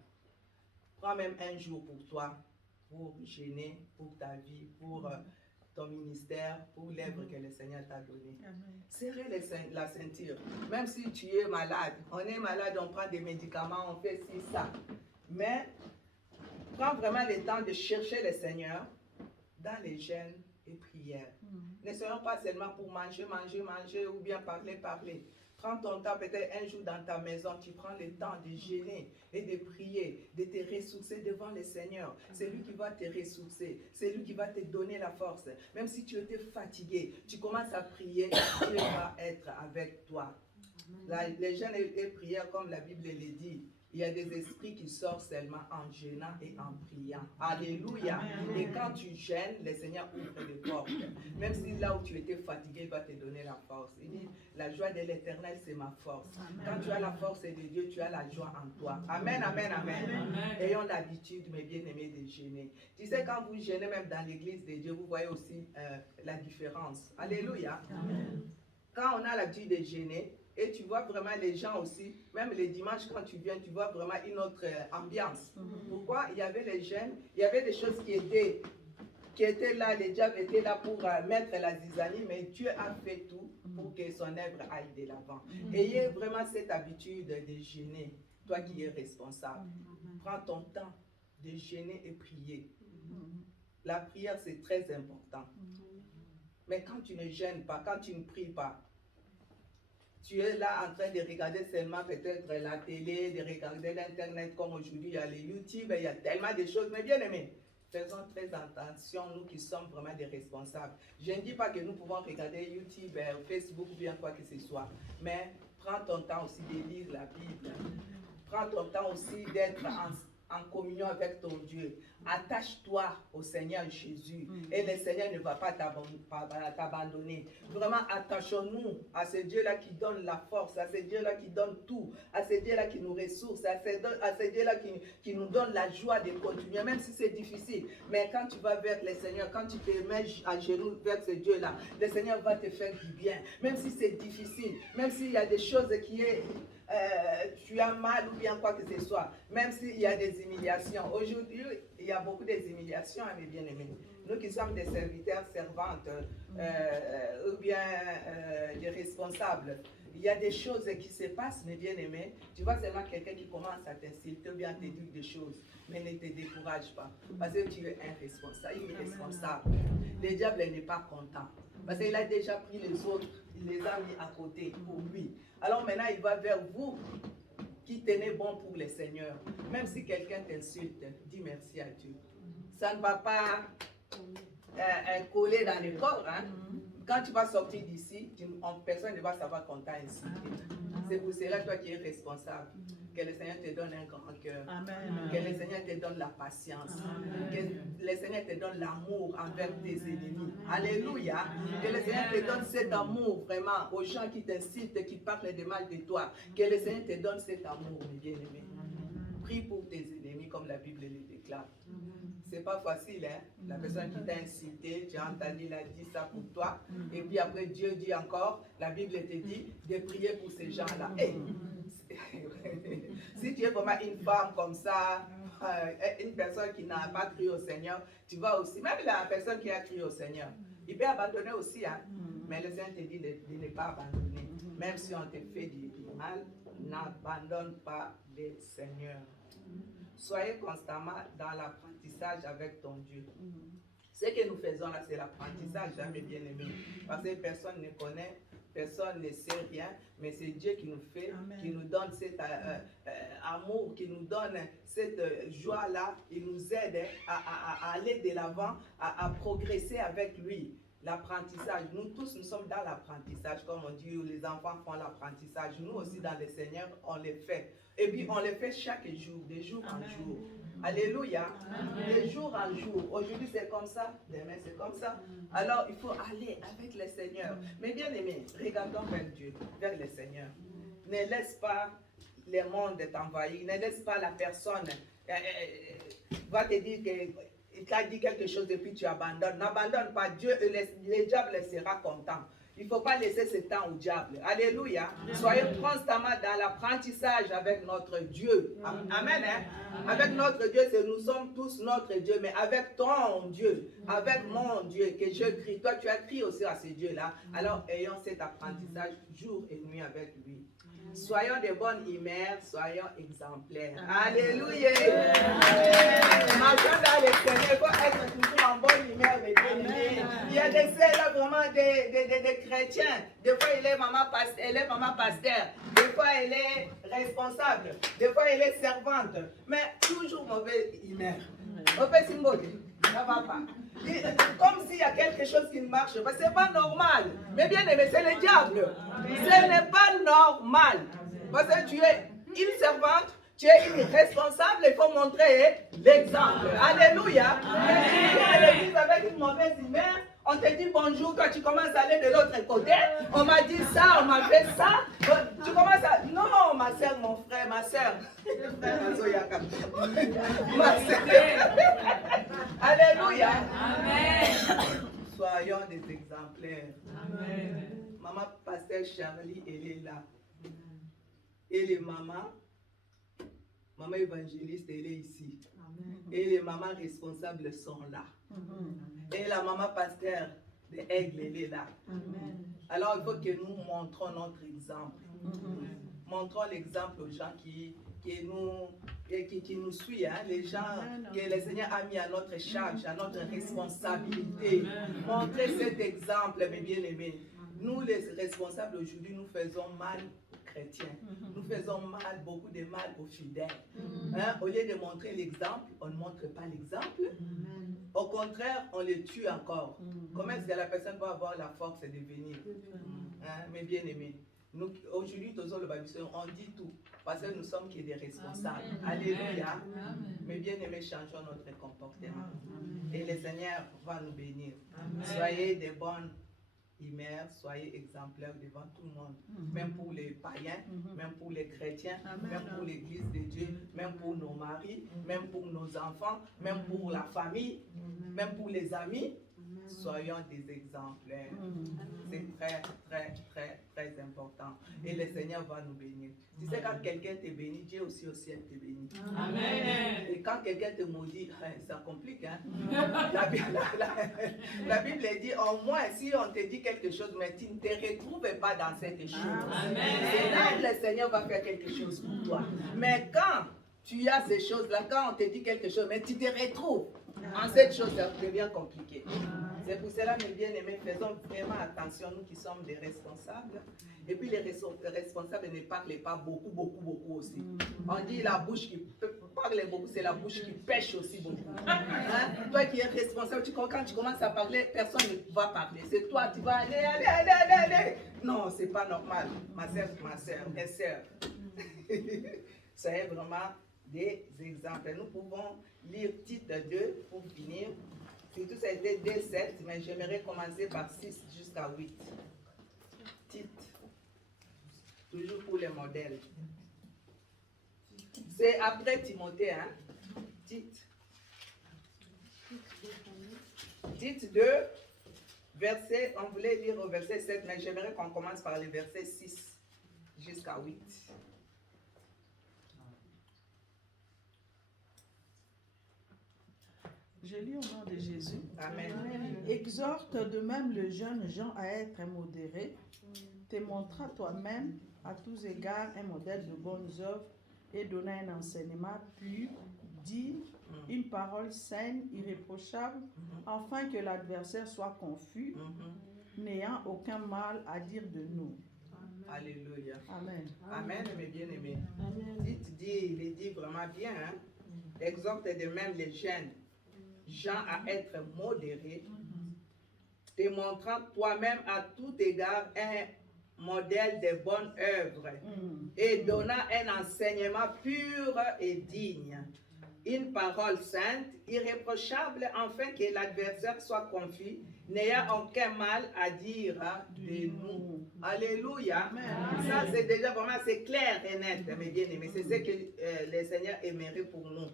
prends même un jour pour toi, pour jeûner, pour ta vie, pour ton ministère, pour l'œuvre que le Seigneur t'a donné. Serrez la ceinture. Même si tu es malade, on est malade, on prend des médicaments, on fait ci, ça. Mais prends vraiment le temps de chercher le Seigneur dans les jeûnes et prières. Ne soyons pas seulement pour manger ou bien parler. Prends ton temps, peut-être un jour dans ta maison, tu prends le temps de jeûner et de prier, de te ressourcer devant le Seigneur. C'est lui qui va te ressourcer, c'est lui qui va te donner la force. Même si tu étais fatigué, tu commences à prier, Dieu va être avec toi. Les jeûnes et prières, comme la Bible le dit, il y a des esprits qui sortent seulement en jeûnant et en priant. Alléluia. Et quand tu jeûnes, le Seigneur ouvre les portes. Même si là où tu étais fatigué, il va te donner la force. Il dit, la joie de l'Éternel, c'est ma force. Quand tu as la force de Dieu, tu as la joie en toi. Amen, amen, amen. Ayons l'habitude, mes bien-aimés, de jeûner. Tu sais, quand vous jeûnez même dans l'église de Dieu, vous voyez aussi la différence. Alléluia. Quand on a l'habitude de jeûner, et tu vois vraiment les gens aussi, même les dimanches quand tu viens, tu vois vraiment une autre ambiance. Pourquoi? Il y avait les jeunes, il y avait des choses qui étaient là, les diables étaient là pour mettre la zizanie, mais Dieu a fait tout pour que son œuvre aille de l'avant. Ayez vraiment cette habitude de jeûner, toi qui es responsable. Prends ton temps de jeûner et prier. La prière, c'est très important. Mais quand tu ne jeûnes pas, quand tu ne pries pas, tu es là en train de regarder seulement peut-être la télé, de regarder l'internet comme aujourd'hui, il y a les YouTube, il y a tellement de choses. Mais bien aimés, faisons très attention, nous qui sommes vraiment des responsables. Je ne dis pas que nous pouvons regarder YouTube, Facebook ou bien quoi que ce soit. Mais prends ton temps aussi de lire la Bible. Prends ton temps aussi d'être en communion avec ton Dieu. Attache-toi au Seigneur Jésus et le Seigneur ne va pas t'abandonner. Vraiment, attachons-nous à ce Dieu-là qui donne la force, à ce Dieu-là qui donne tout, à ce Dieu-là qui nous ressource, à ce Dieu-là qui nous donne la joie de continuer, même si c'est difficile. Mais quand tu vas vers le Seigneur, quand tu te mets à genoux vers ce Dieu-là, le Seigneur va te faire du bien, même si c'est difficile, même s'il y a des choses qui est... tu as mal ou bien quoi que ce soit, même s'il y a des humiliations. Aujourd'hui, il y a beaucoup d'humiliations, mes bien-aimés. Nous qui sommes des serviteurs, servantes, ou bien des responsables, il y a des choses qui se passent, mes bien-aimés. Tu vois seulement quelqu'un qui commence à t'insulter ou bien te dire des choses, mais ne te décourage pas, parce que tu es irresponsable. Le diable n'est pas content, parce qu'il a déjà pris les autres, il les a mis à côté pour lui. Alors maintenant, il va vers vous qui tenez bon pour le Seigneur. Même si quelqu'un t'insulte, dis merci à Dieu. Ça ne va pas collé dans le corps. Hein. Quand tu vas sortir d'ici, personne ne va savoir qu'on t'a incité. C'est pour cela, toi qui es responsable, que le Seigneur te donne un grand cœur. Que le Seigneur te donne la patience. Que le Seigneur te donne l'amour envers tes ennemis. Alléluia. Que le Seigneur te donne cet amour vraiment aux gens qui t'incitent, qui parlent de mal de toi. Que le Seigneur te donne cet amour, mes bien-aimés. Prie pour tes ennemis comme la Bible le déclare. C'est pas facile, hein? La personne qui t'a incité, tu as entendu, il a dit ça pour toi. Et puis après, Dieu dit encore, la Bible te dit de prier pour ces gens-là. Hey, si tu es vraiment une femme comme ça, une personne qui n'a pas crié au Seigneur, tu vas aussi, même la personne qui a crié au Seigneur, il peut abandonner aussi, hein? Mais le Seigneur te dit de ne pas abandonner. Même si on te fait du mal, n'abandonne pas le Seigneur. Soyez constamment dans l'apprentissage avec ton Dieu. Ce que nous faisons là, c'est l'apprentissage, mes bien-aimés. Parce que personne ne connaît, personne ne sait rien, mais c'est Dieu qui nous fait, qui nous donne cet amour, qui nous donne cette joie-là. Il nous aide à aller de l'avant, à progresser avec lui. L'apprentissage, nous tous, nous sommes dans l'apprentissage, comme on dit, les enfants font l'apprentissage. Nous aussi, dans le Seigneur, on le fait. Et puis, on le fait chaque jour, de jour en jour. Alléluia. De jour en jour. Aujourd'hui, c'est comme ça. Demain, c'est comme ça. Alors, il faut aller avec le Seigneur. Mais bien aimé, regardons vers Dieu, vers le Seigneur. Ne laisse pas le monde t'envahir. Ne laisse pas la personne va te dire que il t'a dit quelque chose et puis tu abandonnes. N'abandonne pas. Dieu, le diable sera content. Il ne faut pas laisser ce temps au diable. Alléluia. Soyons constamment dans l'apprentissage avec notre Dieu. Amen. Hein? Avec notre Dieu, nous sommes tous notre Dieu, mais avec ton Dieu, avec mon Dieu, que je crie. Toi, tu as crié aussi à ce Dieu-là. Alors, ayons cet apprentissage jour et nuit avec lui. Soyons de bonne humeur, soyons exemplaires. Alléluia. Marchons dans le Seigneur, il faut être toujours en bonne humeur. Il y a des là vraiment des chrétiens. Des fois, elle est maman pasteur. Des fois, elle est responsable. Des fois, elle est servante. Mais toujours mauvaise humeur. Au fait, ça va pas. Comme s'il y a quelque chose qui ne marche pas. Ce n'est pas normal. Mais bien aimé, c'est le diable. Ce n'est pas normal. Parce que tu es une servante, tu es une responsable, il faut montrer l'exemple. Alléluia. Mais si tu es à l'église avec une mauvaise humeur, on te dit bonjour, toi tu commences à aller de l'autre côté. On m'a dit ça, on m'a fait ça. Tu commences à... Non, ma soeur, mon frère, ma soeur. Ma soeur. Alléluia. Amen. Soyons des exemplaires. Amen. Maman pasteur Charlie, elle est là. Et les mamans, maman évangéliste, elle est ici. Amen. Et les mamans responsables sont là. Amen. Et la maman pasteur de Aigle, elle est là. Amen. Alors il faut que nous montrons notre exemple. Amen. Montrons l'exemple aux gens qui nous suivent, hein, les gens que le Seigneur a mis à notre charge, à notre responsabilité. Montrez cet exemple, mes bien-aimés. Nous, les responsables aujourd'hui, nous faisons mal aux chrétiens. Nous faisons mal, beaucoup de mal aux fidèles. Hein? Au lieu de montrer l'exemple, on ne montre pas l'exemple. Au contraire, on les tue encore. Comment est-ce que la personne va avoir la force de venir? Hein? Mes bien-aimés. Aujourd'hui, on dit tout, parce que nous sommes qui des responsables. Amen. Alléluia. Amen. Mais bien aimés, changeons notre comportement. Amen. Et le Seigneur va nous bénir. Amen. Soyez de bonnes humeurs, soyez exemplaires devant tout le monde. Même pour les païens, même pour les chrétiens, même pour l'église de Dieu, même pour nos maris, même pour nos enfants, même pour la famille, même pour les amis. Soyons des exemplaires. C'est très, très, très, très important. Et le Seigneur va nous bénir. Tu sais, quand quelqu'un te bénit, Dieu aussi au ciel te bénit. Amen. Et quand quelqu'un te maudit, ça complique. Hein? La Bible dit, au moins, si on te dit quelque chose, mais tu ne te retrouves pas dans cette chose. Et là, le Seigneur va faire quelque chose pour toi. Mais quand tu as ces choses-là, quand on te dit quelque chose, mais tu te retrouves en cette chose, ça devient compliqué. C'est pour cela, mes bien-aimés, faisons vraiment attention, nous qui sommes des responsables. Et puis les responsables ne parlent pas beaucoup aussi. On dit la bouche qui parle beaucoup, c'est la bouche qui pêche aussi beaucoup. Hein? Toi qui es responsable, quand tu commences à parler, personne ne va parler. C'est toi, tu vas aller. Non, c'est pas normal. Ma soeur, mes soeurs. C'est vraiment des exemples. Nous pouvons lire Tite 2 pour finir. Surtout, ça a été 2-7, mais j'aimerais commencer par 6 jusqu'à 8. Tite. Toujours pour les modèles. C'est après Timothée, hein? Tite. Tite 2, verset, on voulait lire au verset 7, mais j'aimerais qu'on commence par le verset 6 jusqu'à 8. Je lis au nom de Jésus. Amen. Exhorte de même le jeune Jean à être modéré. Te montra toi-même à tous égards un modèle de bonnes œuvres et donna un enseignement pur, digne, une parole saine, irréprochable, afin que l'adversaire soit confus, n'ayant aucun mal à dire de nous. Alléluia. Amen. Amen, mes bien-aimés. Il est dit vraiment bien. Hein? Exhorte de même les jeunes gens à être modérés, te montrant toi-même à tout égard un modèle de bonne œuvre et donnant un enseignement pur et digne, une parole sainte, irréprochable, afin que l'adversaire soit confus, n'ayant aucun mal à dire de nous. Alléluia. Ça, c'est déjà vraiment, c'est clair et net, mes bien-aimés. C'est ce que le Seigneur aimerait pour nous.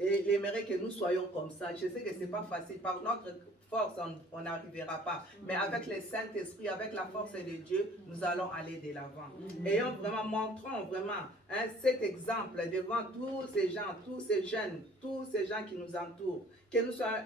Et il aimerait que nous soyons comme ça. Je sais que ce n'est pas facile. Par notre force, on n'arrivera pas. Mais avec le Saint-Esprit, avec la force de Dieu, nous allons aller de l'avant. Et montrons vraiment cet exemple devant tous ces gens, tous ces jeunes, tous ces gens qui nous entourent. Que nous soyons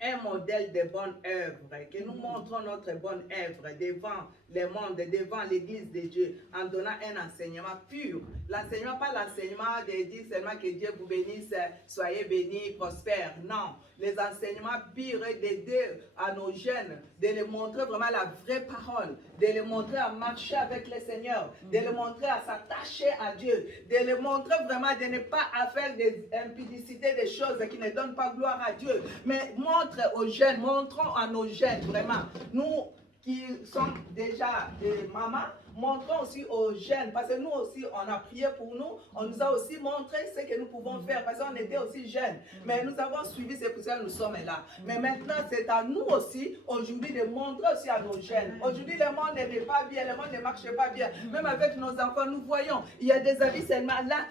un modèle de bonne œuvre, que nous montrons notre bonne œuvre devant le monde, devant l'église de Dieu, en donnant un enseignement pur. L'enseignement, pas l'enseignement de dire seulement que Dieu vous bénisse, soyez bénis, prospères. Non, les enseignements purs et d'aider à nos jeunes, de les montrer vraiment la vraie parole, de les montrer à marcher avec le Seigneur, de les montrer à s'attacher à Dieu, de les montrer vraiment de ne pas faire des impudicités, des choses qui ne donnent pas gloire à Dieu, mais montre aux jeunes, montrons à nos jeunes vraiment, nous qui sommes déjà des mamans, montrons aussi aux jeunes, parce que nous aussi, on a prié pour nous, on nous a aussi montré ce que nous pouvons faire, parce qu'on était aussi jeunes, mais nous avons suivi, c'est pour ça que nous sommes là. Mais maintenant, c'est à nous aussi, aujourd'hui, de montrer aussi à nos jeunes. Aujourd'hui, le monde n'est pas bien, le monde ne marche pas bien. Même avec nos enfants, nous voyons, il y a des avis seulement là,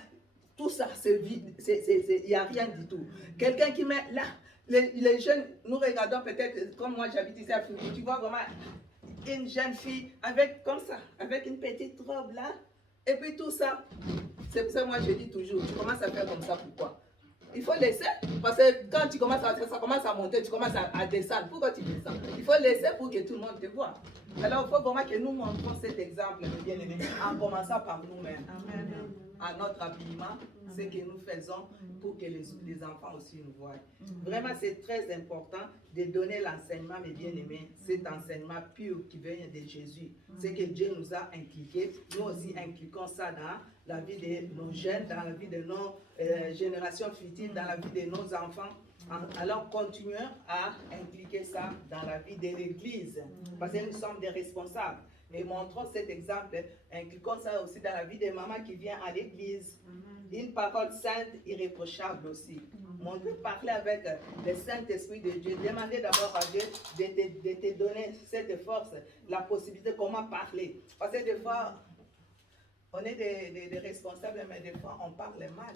tout ça, c'est vide, il n'y a rien du tout. Quelqu'un qui met là, les jeunes, nous regardons peut-être, comme moi j'habite ici à Foucault, tu vois vraiment une jeune fille avec, comme ça, avec une petite robe là, et puis tout ça. C'est pour ça que moi je dis toujours, tu commences à faire comme ça, pourquoi? Il faut laisser, parce que quand tu commences à faire ça, commence à monter, tu commences à descendre. Pourquoi tu descends? Il faut laisser pour que tout le monde te voit. Alors il faut vraiment que nous montrons cet exemple, bien aimé, en commençant par nous-mêmes. À notre habillement, ce que nous faisons pour que les enfants aussi nous voient. Vraiment, c'est très important de donner l'enseignement, mes bien-aimés, cet enseignement pur qui vient de Jésus. Ce que Dieu nous a inculqué, nous aussi impliquons ça dans la vie de nos jeunes, dans la vie de nos générations futures, dans la vie de nos enfants. Alors, continuons à impliquer ça dans la vie de l'Église, parce que nous sommes des responsables. Et montrons cet exemple, incluons ça aussi dans la vie des mamans qui viennent à l'église. Une parole sainte, irréprochable aussi. Montrez, parler avec le Saint-Esprit de Dieu. Demandez d'abord à Dieu de te donner cette force, la possibilité de comment parler. Parce que des fois, on est des responsables, mais des fois, on parle mal.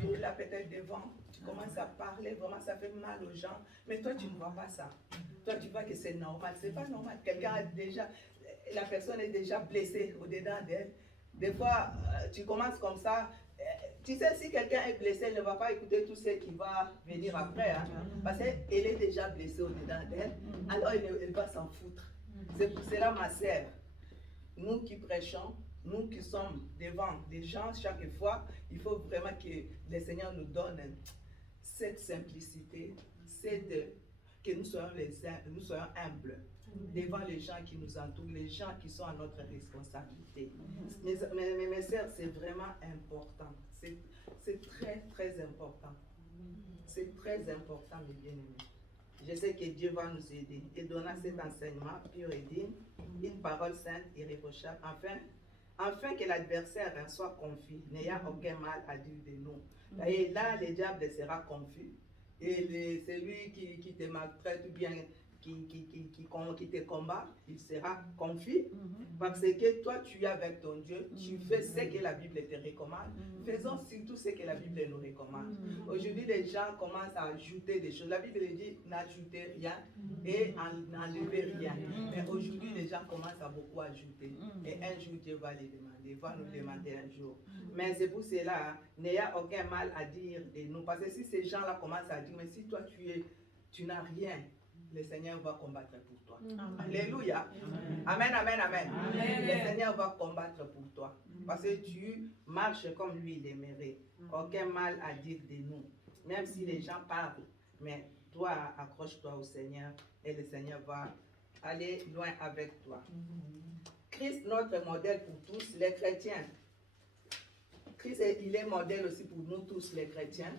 Tu es là peut-être devant, tu commences à parler, vraiment ça fait mal aux gens, mais toi tu ne vois pas ça. Toi tu vois que c'est normal, c'est pas normal. Quelqu'un a déjà, la personne est déjà blessée au-dedans d'elle. Des fois, tu commences comme ça. Tu sais, si quelqu'un est blessé, elle ne va pas écouter tout ce qui va venir après. Hein, parce qu'elle est déjà blessée au-dedans d'elle. Alors elle va s'en foutre. C'est pour cela, ma sœur, nous qui prêchons, nous qui sommes devant des gens chaque fois, il faut vraiment que le Seigneur nous donne cette simplicité, que nous soyons humbles devant les gens qui nous entourent, les gens qui sont à notre responsabilité. Mes sœurs, c'est vraiment important. C'est très, très important. C'est très important, mes bien-aimés. Je sais que Dieu va nous aider et donner cet enseignement pur et digne, une parole sainte et irréprochable, afin que l'adversaire soit confus, n'ayant aucun mal à dire de nous. Et là, le diable sera confus. Et celui qui te maltraite ou bien qui te combat, il sera confus. Parce que toi, tu es avec ton Dieu, tu fais ce que la Bible te recommande. Faisons surtout ce que la Bible nous recommande. Aujourd'hui, les gens commencent à ajouter des choses. La Bible dit n'ajoutez rien et n'enlevez rien. Mais aujourd'hui, les gens commencent à beaucoup ajouter. Et un jour, Dieu va les demander, va nous demander un jour. Mais c'est pour cela, n'ayez aucun mal à dire de nous. Parce que si ces gens-là commencent à dire, mais si toi, tu n'as rien, le Seigneur va combattre pour toi. Alléluia. Amen, amen, amen. Le Seigneur va combattre pour toi. Parce que tu marches comme lui, il aimerait. Aucun mal à dire de nous. Même si les gens parlent. Mais toi, accroche-toi au Seigneur et le Seigneur va aller loin avec toi. Christ, notre modèle pour tous les chrétiens. Christ, il est modèle aussi pour nous tous les chrétiens,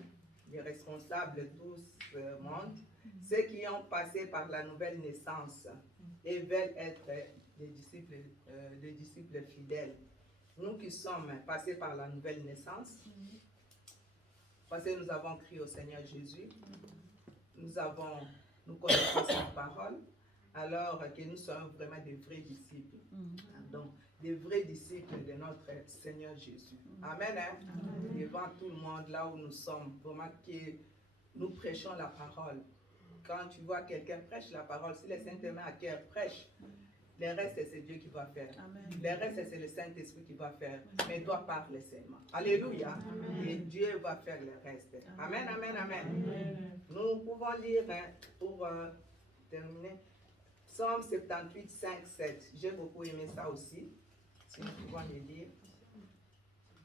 les responsables de tout ce monde. Ceux qui ont passé par la nouvelle naissance et veulent être des disciples fidèles. Nous qui sommes passés par la nouvelle naissance, parce que nous avons crié au Seigneur Jésus, nous connaissons sa parole, alors que nous sommes vraiment des vrais disciples. Donc, des vrais disciples de notre Seigneur Jésus. Amen. Devant tout le monde, là où nous sommes, vraiment que nous prêchons la parole. Quand tu vois quelqu'un prêche la parole, si le Saint-Esprit à cœur prêche, le reste c'est Dieu qui va faire. Le reste c'est le Saint-Esprit qui va faire. Mais toi parle seulement. Alléluia. Et Dieu va faire le reste. Amen, amen, amen. Nous pouvons lire pour terminer. Psaume 78, 5, 7. J'ai beaucoup aimé ça aussi. Si nous pouvons le lire.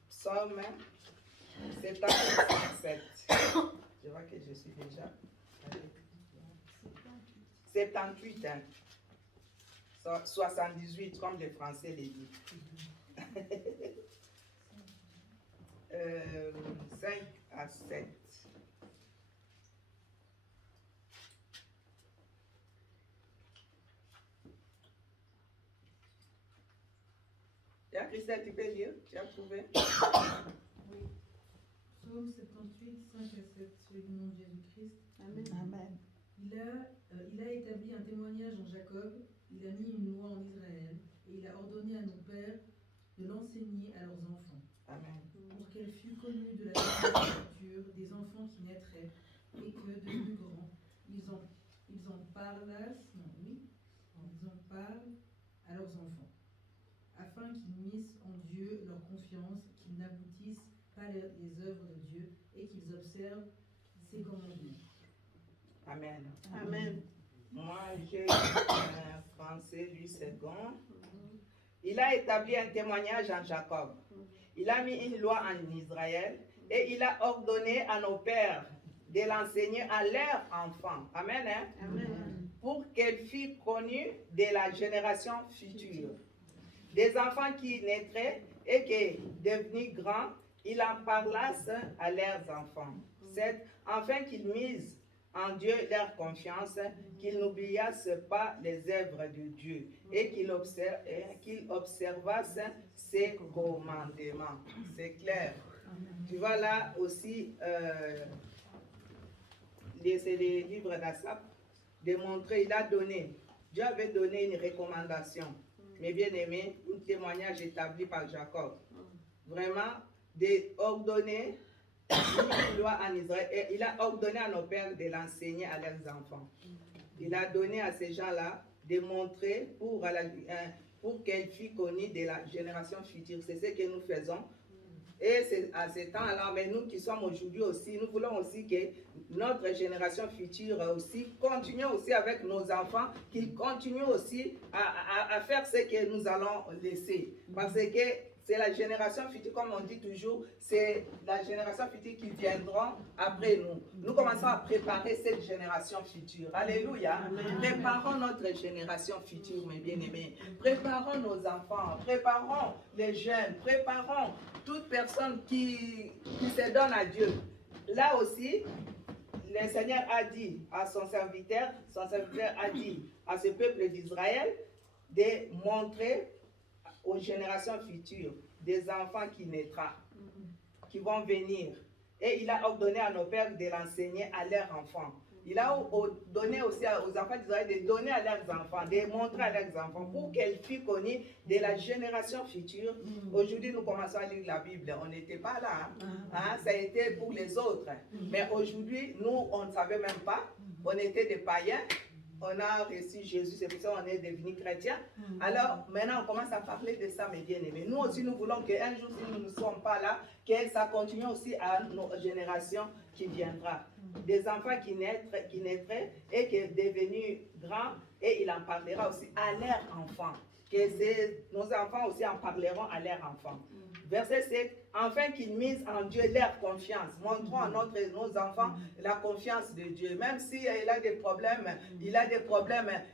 Psaume 78, 5, 7. Je vois que je suis déjà. 78, hein. 78, comme les Français les disent. 5 à 7. Christelle, tu peux lire? Tu as trouvé? Oui. Psaume 78, 5 à 7, sur le nom de Jésus-Christ. Amen. Amen. Il a établi un témoignage en Jacob, il a mis une loi en Israël, et il a ordonné à nos pères de l'enseigner à leurs enfants. Amen. Pour qu'elle fût connue de la future des enfants qui naîtraient, et que, devenus grands, ils en parlent à leurs enfants, afin qu'ils misent en Dieu leur confiance, qu'ils n'aboutissent pas les œuvres de Dieu, et qu'ils observent ses commandements. Amen. Amen. Moi, j'ai un français, lui, second. Il a établi un témoignage en Jacob. Il a mis une loi en Israël et il a ordonné à nos pères de l'enseigner à leurs enfants. Amen. Hein? Amen. Pour qu'elle fût connue de la génération future. Des enfants qui naîtraient et qui, devenus grands, ils en parlassent à leurs enfants. 7. Afin qu'ils misent en Dieu leur confiance, qu'ils n'oubliassent pas les œuvres de Dieu et qu'ils observassent ses commandements. C'est clair. Tu vois là aussi, c'est les livres d'Asaph, démontrer, il a donné, Dieu avait donné une recommandation, mais bien aimé, un témoignage établi par Jacob. Vraiment, d'ordonner une loi en Israël, et il a ordonné à nos pères de l'enseigner à leurs enfants. Il a donné à ces gens-là de montrer pour qu'elle fût connue de la génération future. C'est ce que nous faisons. Et c'est à ce temps-là, mais nous qui sommes aujourd'hui aussi, nous voulons aussi que notre génération future aussi continue aussi avec nos enfants, qu'ils continuent aussi à faire ce que nous allons laisser. Parce que c'est la génération future, comme on dit toujours, c'est la génération future qui viendra après nous. Nous commençons à préparer cette génération future. Alléluia. Préparons notre génération future, mes bien-aimés. Préparons nos enfants, préparons les jeunes, préparons toute personne qui se donne à Dieu. Là aussi, le Seigneur a dit à son serviteur a dit à ce peuple d'Israël de montrer aux générations futures des enfants qui naîtront, qui vont venir. Et il a ordonné à nos pères de l'enseigner à leurs enfants. Il a donné aussi aux enfants d'Israël de donner à leurs enfants, de montrer à leurs enfants pour qu'elles fussent connues de la génération future. Aujourd'hui, nous commençons à lire la Bible. On n'était pas là. Ça a été pour les autres. Mais aujourd'hui, nous, on ne savait même pas. On était des païens. On a reçu Jésus, c'est pour ça qu'on est devenus chrétiens. Alors, maintenant, on commence à parler de ça, mes bien-aimés. Nous aussi, nous voulons qu'un jour, si nous ne sommes pas là, que ça continue aussi à nos générations qui viendront. Des enfants qui naîtraient et qui sont devenus grands, et il en parlera aussi à leurs enfants. Que nos enfants aussi en parleront à leurs enfants. Verset 7. Afin qu'ils misent en Dieu leur confiance. Montrons à nos enfants la confiance de Dieu. Même s'il a des problèmes,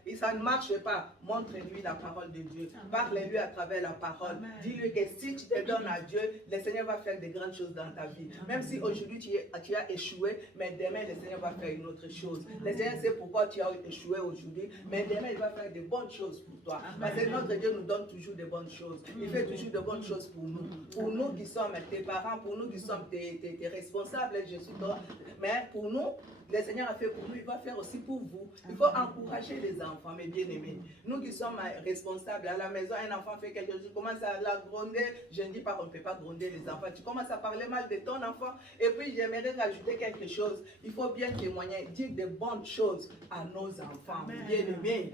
et ça ne marche pas, montre-lui la parole de Dieu. Parle-lui à travers la parole. Dis-lui que si tu te donnes à Dieu, le Seigneur va faire de grandes choses dans ta vie. Même si aujourd'hui tu as échoué, mais demain le Seigneur va faire une autre chose. Le Seigneur sait pourquoi tu as échoué aujourd'hui, mais demain il va faire de bonnes choses pour toi. Parce que notre Dieu nous donne toujours de bonnes choses. Il fait toujours de bonnes choses pour nous. Pour nous qui sommes tes parents, pour nous qui sommes tes responsables, je suis toi. Mais pour nous, le Seigneur a fait pour nous, il va faire aussi pour vous. Il faut encourager les enfants, mes bien-aimés. Nous qui sommes responsables, à la maison, un enfant fait quelque chose, tu commences à la gronder. Je ne dis pas qu'on ne peut pas gronder les enfants. Tu commences à parler mal de ton enfant. Et puis, j'aimerais rajouter quelque chose. Il faut bien témoigner, dire de bonnes choses à nos enfants, mes bien-aimés.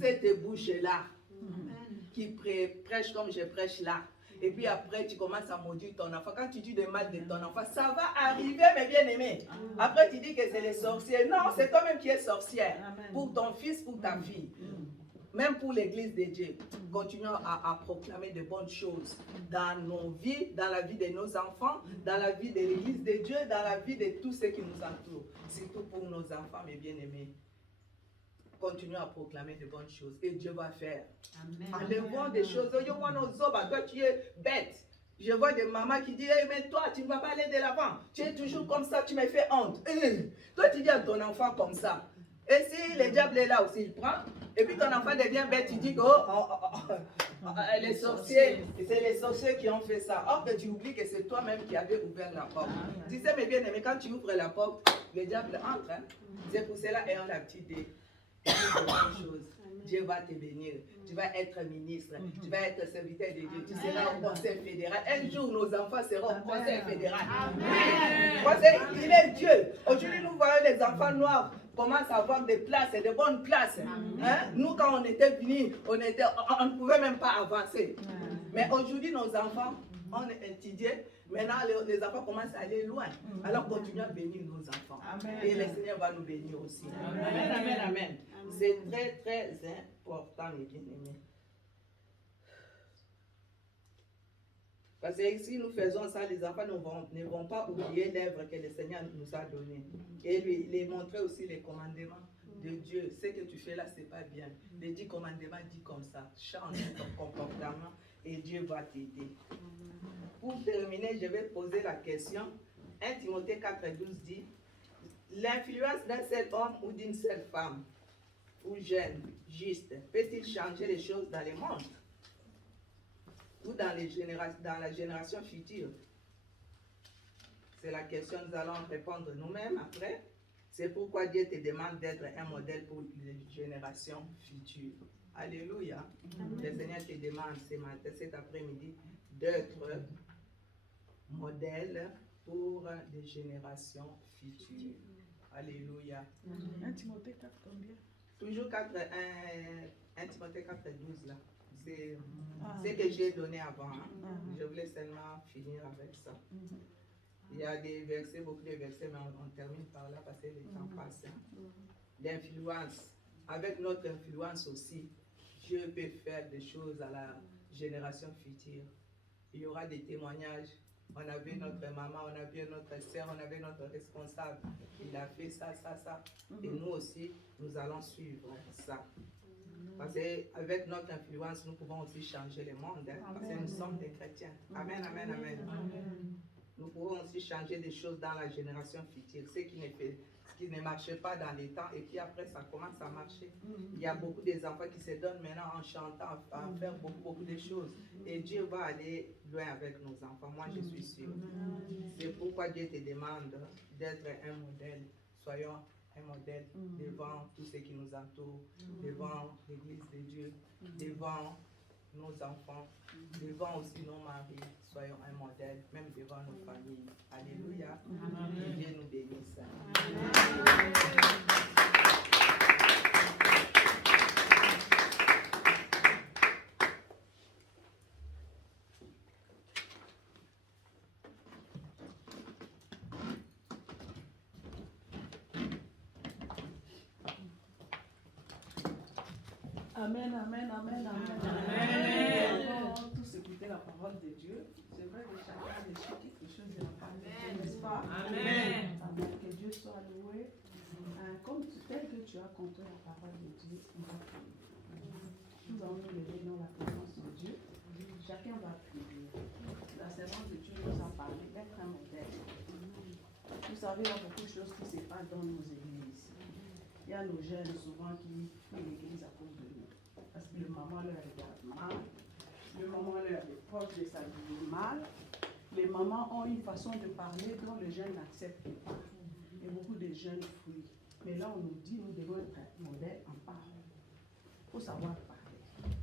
Cette bouche-là, qui prêche comme je prêche là. Et puis après, tu commences à maudire ton enfant. Quand tu dis de mal de ton enfant, ça va arriver, mes bien-aimés. Après, tu dis que c'est les sorciers. Non, c'est toi-même qui es sorcière. Pour ton fils, pour ta fille. Même pour l'église de Dieu. Continuons à proclamer de bonnes choses dans nos vies, dans la vie de nos enfants, dans la vie de l'église de Dieu, dans la vie de tous ceux qui nous entourent. Surtout pour nos enfants, mes bien-aimés. Continuons à proclamer de bonnes choses et Dieu va faire. Enlevons des choses. Toi, tu es bête. Je vois des mamans qui disent, hey, mais toi, tu ne vas pas aller de l'avant. Tu es toujours comme ça, tu me fais honte. Toi, tu dis à ton enfant comme ça. Et si le diable est là aussi, il prend. Et puis ton enfant devient bête, tu dis, les sorciers, c'est les sorciers qui ont fait ça. Or que tu oublies que c'est toi-même qui avais ouvert la porte. Tu sais, mes bien-aimés, quand tu ouvres la porte, le diable entre. C'est pour cela, ayons la petite idée. Dieu va te bénir. Tu vas être ministre. Tu vas être serviteur de Dieu. Tu seras au conseil fédéral. Un jour, nos enfants seront au conseil fédéral. Il est Dieu. Aujourd'hui, nous voyons les enfants noirs commencent à avoir des places, de bonnes places. Nous, quand on était venus, on ne pouvait même pas avancer. Mais aujourd'hui, nos enfants, on est étudiés. Maintenant, les enfants commencent à aller loin. Alors, continuons à bénir nos enfants. Et le Seigneur va nous bénir aussi. Amen, amen, amen. C'est très, très important, mes bien-aimés. Parce que si nous faisons ça, les enfants ne vont pas oublier l'œuvre que le Seigneur nous a donnée. Et lui, les montrer aussi les commandements de Dieu. Ce que tu fais là, ce n'est pas bien. Les 10 commandements disent comme ça. Change ton comportement et Dieu va t'aider. Pour terminer, je vais poser la question. 1 Timothée 4,12 dit, l'influence d'un seul homme ou d'une seule femme, ou jeune, juste, peut-il changer les choses dans le monde? Ou dans la génération future? C'est la question que nous allons répondre nous-mêmes après. C'est pourquoi Dieu te demande d'être un modèle pour les générations futures. Alléluia. Le Seigneur te demande cet après-midi d'être modèle pour les générations futures. Alléluia. 1 Timothée 4 combien? Toujours 1 Timothée 4, 12 là. C'est ce que j'ai donné avant. Je voulais seulement finir avec ça. Il y a des versets, beaucoup de versets, mais on termine par là parce que le temps passe. L'influence. Avec notre influence aussi, Dieu peut faire des choses à la génération future. il y aura des témoignages. On avait notre maman, on avait notre soeur, on avait notre responsable. Il a fait ça, ça, ça. Et nous aussi, nous allons suivre ça. Parce qu'avec notre influence, nous pouvons aussi changer le monde. Hein, parce que nous sommes des chrétiens. Amen, amen, amen. Nous pouvons aussi changer des choses dans la génération future. Ce qui ne marchait pas dans les temps, et puis après, ça commence à marcher. Il y a beaucoup des enfants qui se donnent maintenant en chantant, à faire beaucoup de choses. Et Dieu va aller loin avec nos enfants. Moi, je suis sûre. C'est pourquoi Dieu te demande d'être un modèle. Soyons un modèle devant tous ceux qui nous entourent, devant l'Église de Dieu, devant nos enfants, devant aussi nos maris. Soyons un modèle, même devant nos familles. Alléluia. Que Dieu nous bénisse. Amen, amen, amen, amen. Nous allons tous écouter la parole de Dieu. C'est vrai que chacun a reçu quelque chose de la parole de Dieu, n'est-ce pas? Amen. Amen. Que Dieu soit loué. Comme tel que tu as compris la parole de Dieu, on va prier. Nous allons nous lever dans la présence de Dieu. Chacun va prier. La servante de Dieu nous a parlé d'être un modèle. Vous savez, il y a beaucoup de choses qui se passent dans nos églises. Il y a nos jeunes souvent qui fuient l'église à cause de nous. Parce que le maman leur regarde mal, le maman leur reproche de s'habiller mal. Les mamans ont une façon de parler dont le jeune n'accepte pas. Et beaucoup de jeunes fuient. Mais là, on nous dit, nous devons être modèles en parole. Il faut savoir parler.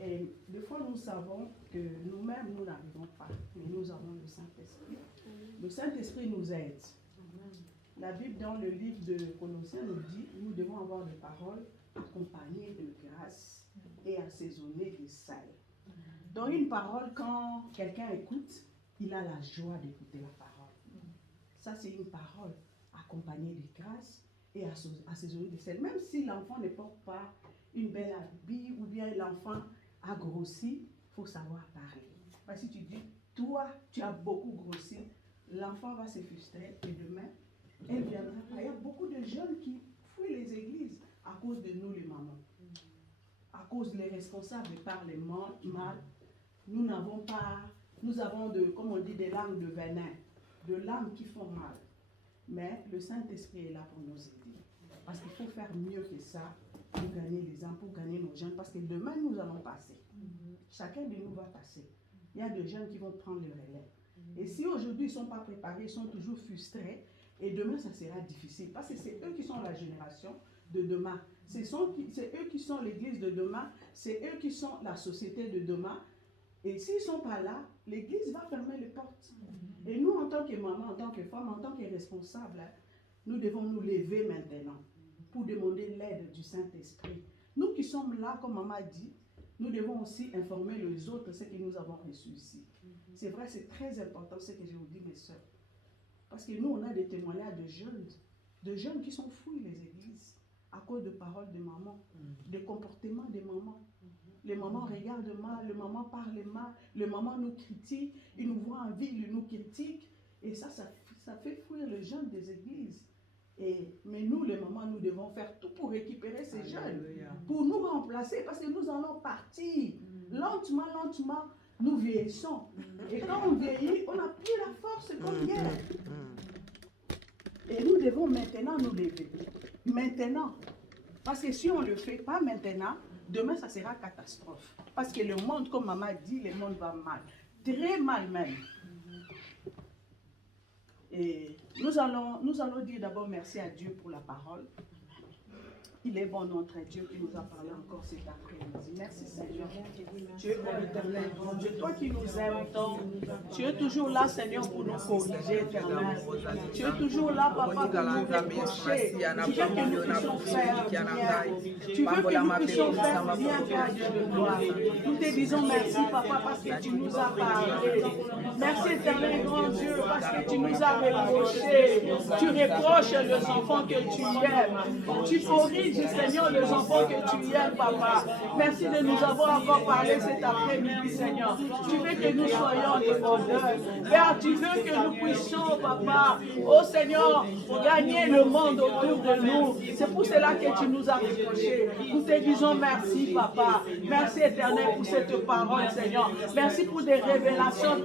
Et des fois, nous savons que nous-mêmes, nous n'arrivons pas. Mais nous avons le Saint-Esprit. Le Saint-Esprit nous aide. La Bible, dans le livre de Colossiens, nous dit nous devons avoir des paroles accompagnées de grâce et assaisonnées de sel. Dans une parole, quand quelqu'un écoute, il a la joie d'écouter la parole. Ça, c'est une parole accompagnée de grâce et assaisonnée de sel. Même si l'enfant ne porte pas une belle habille ou bien l'enfant a grossi, il faut savoir parler. Parce que si tu dis, toi, tu as beaucoup grossi, l'enfant va se frustrer et demain, elle viendra pas. Il y a beaucoup de jeunes qui fuient les églises à cause de nous les mamans. À cause des responsables parlent mal. Nous avons comme on dit, des langues de venin, de langues qui font mal. Mais le Saint-Esprit est là pour nous aider. Parce qu'il faut faire mieux que ça pour gagner les âmes, pour gagner nos jeunes. Parce que demain, nous allons passer. Chacun de nous va passer. Il y a des jeunes qui vont prendre le relais. Et si aujourd'hui, ils ne sont pas préparés, ils sont toujours frustrés, et demain, ça sera difficile. Parce que c'est eux qui sont la génération de demain. C'est eux qui sont l'église de demain. C'est eux qui sont la société de demain. Et s'ils ne sont pas là, l'église va fermer les portes. Et nous, en tant que maman, en tant que femme, en tant que responsable, nous devons nous lever maintenant pour demander l'aide du Saint-Esprit. Nous qui sommes là, comme maman a dit, nous devons aussi informer les autres ce que nous avons reçu ici. C'est vrai, c'est très important ce que je vous dis, mes soeurs. Parce que nous, on a des témoignages de jeunes qui sont fouillés les églises à cause de paroles de maman, des comportements des mamans. Les mamans regardent mal, les mamans parlent mal, les mamans nous critiquent, ils nous voient en ville, ils nous critiquent. Et ça fait fuir les jeunes des églises. Mais nous, les mamans, nous devons faire tout pour récupérer ces jeunes, pour nous remplacer, parce que nous allons partir. Lentement, lentement, nous vieillissons. Et quand on vieillit, on n'a plus la force comme hier. Et nous devons maintenant nous lever. Maintenant. Parce que si on ne le fait pas maintenant, demain, ça sera catastrophe. Parce que le monde, comme maman dit, le monde va mal. Très mal même. Et nous allons dire d'abord merci à Dieu pour la parole. Il est bon notre Dieu qui nous a parlé encore cet après-midi. Merci Seigneur. Tu es bon éternel, bon Dieu. Toi qui nous aimes tant, tu es toujours là Seigneur pour nous corriger éternel. Tu es toujours là Papa pour nous reprocher. Tu veux que nous puissions faire bien. Tu veux que nous puissions faire bien toi Dieu de gloire. Nous te disons merci Papa parce que tu nous as parlé. Merci éternel grand Dieu parce que tu nous as reproché. Tu reproches les enfants que tu aimes. Tu corriges corrige, Seigneur, les enfants que tu aimes, Papa. Merci de nous avoir encore parlé cet après-midi, Seigneur. Tu veux que nous soyons des vendeurs. Père, tu veux que nous puissions, Papa, oh Seigneur, gagner le monde autour de nous. C'est pour cela que tu nous as reproché. Nous te disons merci, Papa. Merci, Éternel, pour cette parole, Seigneur. Merci pour des révélations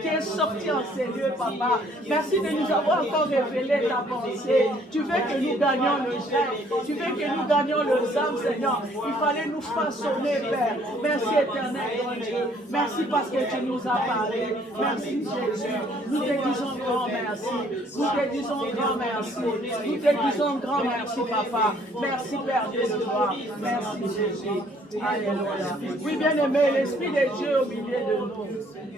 qui est sortie en ces lieux, Papa. Merci de nous avoir encore révélé ta pensée. Tu veux que nous gagnions le gel. Tu veux que nous gagnions le âme, Seigneur. Il fallait nous façonner, Père. Merci, Éternel, mon Dieu. Merci parce que tu nous as parlé. Merci, Jésus. Nous te disons grand merci. Nous te disons grand merci. Nous te disons grand merci, Papa. Merci, Père de gloire. Merci, Jésus. Alléluia. Oui, bien-aimé, l'Esprit de Dieu au milieu de nous.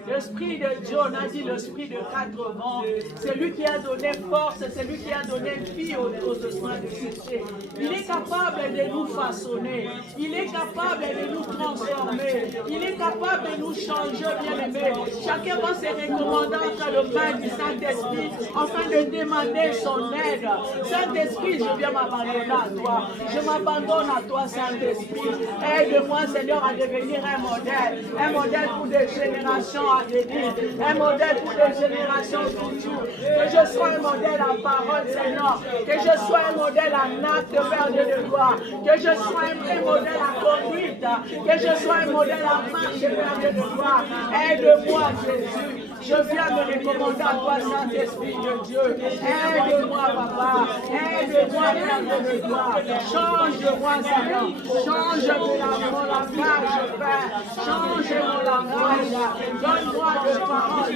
L'Esprit de Dieu, on a dit l'Esprit de 4 vents. C'est lui qui a donné force, c'est lui qui a donné vie aux esprits de succès. Il est capable de nous façonner. Il est capable de nous transformer. Il est capable de nous changer, bien-aimé. Chacun va se recommander entre le main du Saint-Esprit afin de demander son aide. Saint-Esprit, je viens m'abandonner à toi. Je m'abandonne à toi, Saint-Esprit. Aide-moi, Seigneur, à devenir un modèle pour des générations à venir, un modèle pour des générations futures. Que je sois un modèle en parole, Seigneur. Que je sois un modèle en acte, Père de gloire. Que je sois un modèle en conduite. Que je sois un modèle en marche, Père de gloire. Aide-moi, Jésus. Je viens me recommander à toi, Saint-Esprit de Dieu. Aide-moi, Papa. Aide-moi, Père de gloire. Change-moi, Seigneur. Change mon langage, Père. Change mon langage. Donne-moi de paroles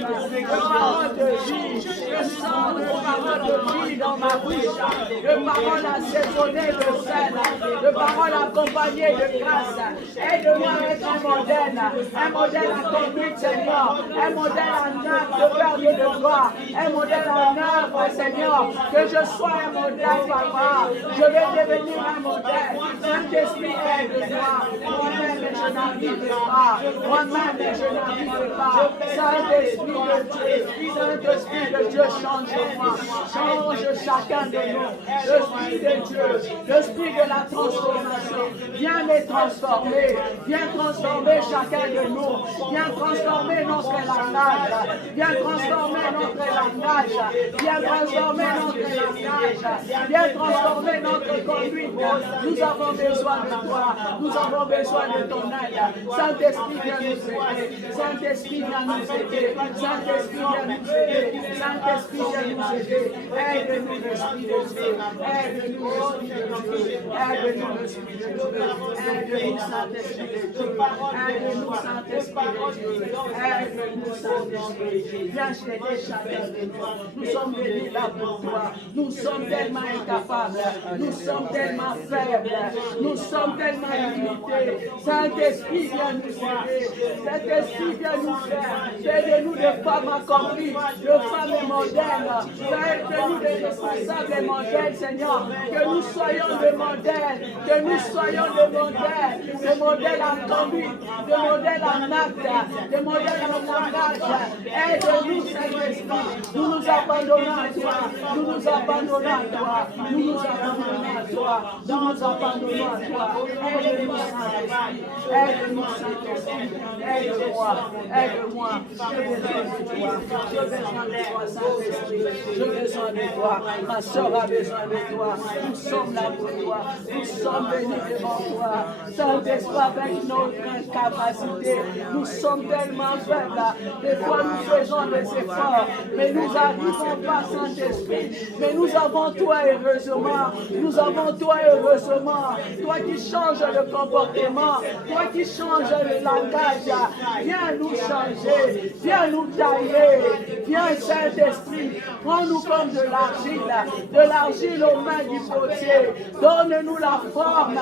de vie. Je sens de paroles de vie dans ma bouche. De paroles assaisonnées de sel. De paroles accompagnées de grâce. Aide-moi à être un modèle à conduite, Seigneur. Un modèle en œuvre, Père de gloire. Un modèle en œuvre, Seigneur. Que je sois un modèle, Papa. Je vais devenir un modèle. Saint-Esprit, aide-moi. Moi-même, je n'arrive pas. Moi-même, je n'arrive pas. Saint-Esprit de Dieu. Saint-Esprit de Dieu, change-moi. Change chacun de nous. L'Esprit de Dieu. L'Esprit de la transformation. Viens les transformer. Viens transformer chacun de nous. Viens transformer notre langage. Viens transformer notre langage. Viens transformer notre langage. Viens transformer notre conduite. Nous avons besoin de toi. Nous avons besoin de ton aide. Saint-Esprit, viens nous aider. Saint-Esprit, viens nous aider. Saint-Esprit, viens nous aider. Saint-Esprit, viens nous aider. Aide-nous, l'Esprit de Dieu. Aide-nous, l'Esprit de Dieu. Aide-nous, l'Esprit de Dieu. Aide-nous, Saint-Esprit de Dieu. Aide-nous, Saint-Esprit de Dieu. Aide-nous, Saint-Esprit de Dieu. Viens chercher chacun de nous. Nous sommes venus là pour toi. Nous sommes tellement incapables. Nous sommes tellement faibles. Nous sommes tellement limités. Saint-Esprit, viens nous aider. Saint-Esprit, viens nous faire. Fais-de-nous des femmes accomplies, de femmes modernes. Fais-de-nous des responsables modèles, Seigneur. Que nous soyons des modèles. Que nous soyons des modèles. Des modèles en conduite. Des modèles en acte. Des modèles en langage. Aide-nous, Saint-Esprit. Nous nous abandonnons à toi. Nous nous abandonnons à toi. Nous nous abandonnons à toi. Nous nous abandonnons à toi. Aide-nous, Saint-Esprit. Aide-nous, Saint-Esprit. Aide-moi. Aide-moi. J'ai besoin de toi. J'ai besoin de toi, Saint-Esprit. J'ai besoin de toi. Ma soeur a besoin de toi. Nous sommes là pour toi. Nous sommes venus devant toi. Saint-Esprit, avec notre capacité, nous sommes tellement faibles. Des fois, nous faisons des efforts, mais nous n'arrivons pas, Saint-Esprit. Mais nous avons toi, heureusement. Nous avons toi, heureusement. Toi qui changes le comportement. Toi qui changes le langage. Viens nous changer. Viens nous tailler. Viens, Saint-Esprit. Prends-nous comme de l'argile aux mains du potier. Donne-nous la forme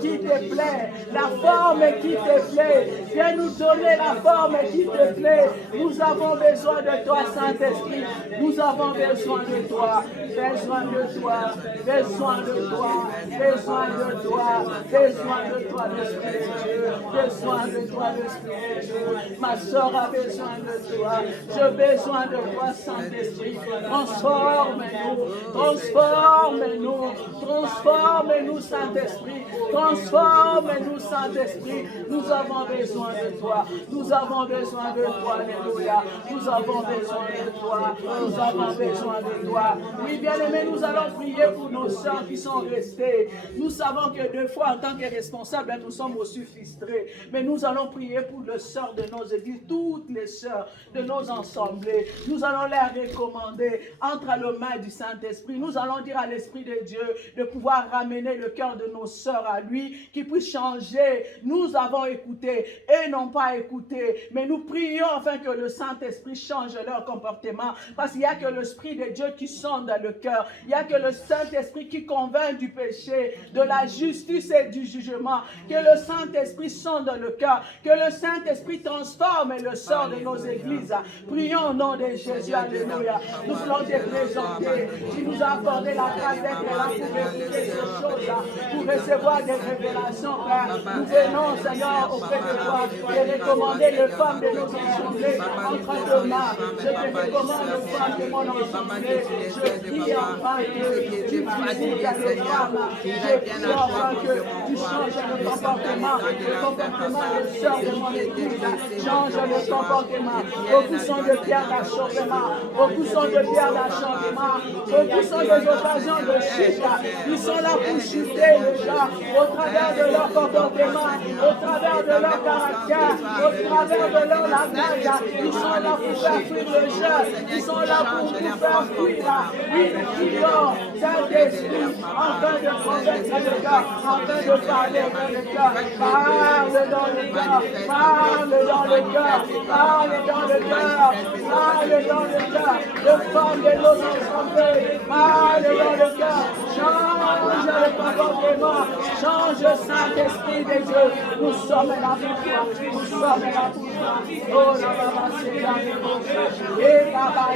qui te plaît, la forme qui te plaît. Viens nous donner la forme qui te plaît. Nous avons avons besoin de toi, Saint-Esprit. Nous avons besoin de toi. Besoin de toi. Besoin de toi. Besoin de toi. Besoin de toi, l'Esprit de Dieu. Besoin de toi, l'Esprit de Dieu. Ma soeur a besoin de toi. J'ai besoin de toi, Saint-Esprit. Transforme-nous. Transforme-nous. Transforme-nous, Saint-Esprit. Transforme-nous, Saint-Esprit. Nous avons besoin de toi. Nous avons besoin de toi. Alléluia. Nous avons besoin de toi. Nous avons besoin de toi. Oui, bien-aimés, nous allons prier pour nos sœurs qui sont restées. Nous savons que deux fois, en tant que responsables, nous sommes aussi frustrés. Mais nous allons prier pour les sœurs de nos églises, toutes les sœurs de nos assemblées. Nous allons les recommander entre les mains du Saint-Esprit. Nous allons dire à l'Esprit de Dieu de pouvoir ramener le cœur de nos sœurs à lui, qui puisse changer. Nous avons écouté et non pas écouté. Mais nous prions afin que le Saint-Esprit change leur comportement. Parce qu'il n'y a que l'Esprit de Dieu qui sonde dans le cœur. Il n'y a que le Saint-Esprit qui convainc du péché, de la justice et du jugement. Que le Saint-Esprit sonde dans le cœur. Que le Saint-Esprit transforme le sort de nos églises. Prions au nom de Jésus. Alléluia. Nous voulons te présenter. Tu nous as accordé la grâce d'être là pour écouter ces choses, pour recevoir des révélations, Père. Nous venons, Seigneur, auprès de toi et recommander les femmes de nos assemblées entre tes mains. Je te recommande les femmes de mon assemblée. Je prie enfin que tu visites les femmes. Je prie enfin que tu changes le comportement des sœurs de mon église. Change le comportement. Beaucoup sont de pierres d'achoppement. Beaucoup sont de pierres d'achoppement. Beaucoup sont des occasions de chute. Ils sont là pour chuter les gens au travers de leur comportement, au travers de leur caractère, au travers de leur langage. Ils sont là pour faire fuir le jeune. Ils sont là pour faire fuir. Oui, nous prions, Saint-Esprit, afin de convaincre le cœur, afin de parler dans le cœur. Parle dans le cœur, parle dans le cœur, parle dans le cœur, parle dans le cœur. Le femmes de nos assemblées, parle dans le cœur. Change le comportement, change Saint-Esprit de Dieu. Nous sommes là pour toi, nous sommes là pour toi. Oh la baba, c'est la révolution. Et la baba,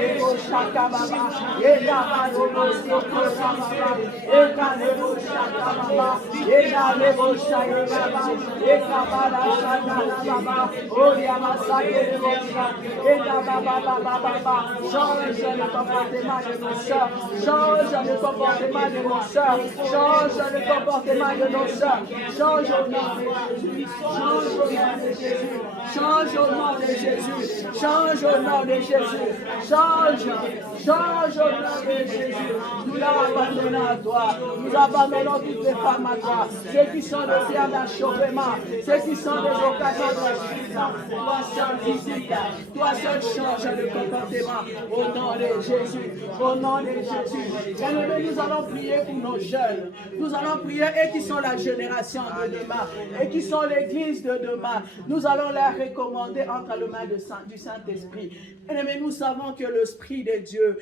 chaka baba. Et la baba, soko baba. Et la baba, chaka baba. Et la baba, chaka baba. Et la baba, chaka baba. Oh la baba, et la baba, baba. Change le comportement de nos sœurs. Change le comportement de nos sœurs. Change le comportement de nos sœurs. Change au nom de Jésus. Change au nom de Jésus. Change au nom de Jésus. Change au nom de Jésus. Change au nom de Jésus. Nous l'abandonnons à toi. Nous abandonnons toutes les femmes à toi. Ceux qui sont de pierre d'achoppement. Ceux qui sont des occasions de chute. Toi seul visite. Toi seul change le comportement. Au nom de Jésus. Au nom de Jésus. Bien-aimés, nous allons prier pour nos jeunes. Nous allons prier et qui sont la génération de demain. Et qui sont l'église de demain. Nous allons les recommander entre les mains du Saint-Esprit. Mais nous savons que l'Esprit de Dieu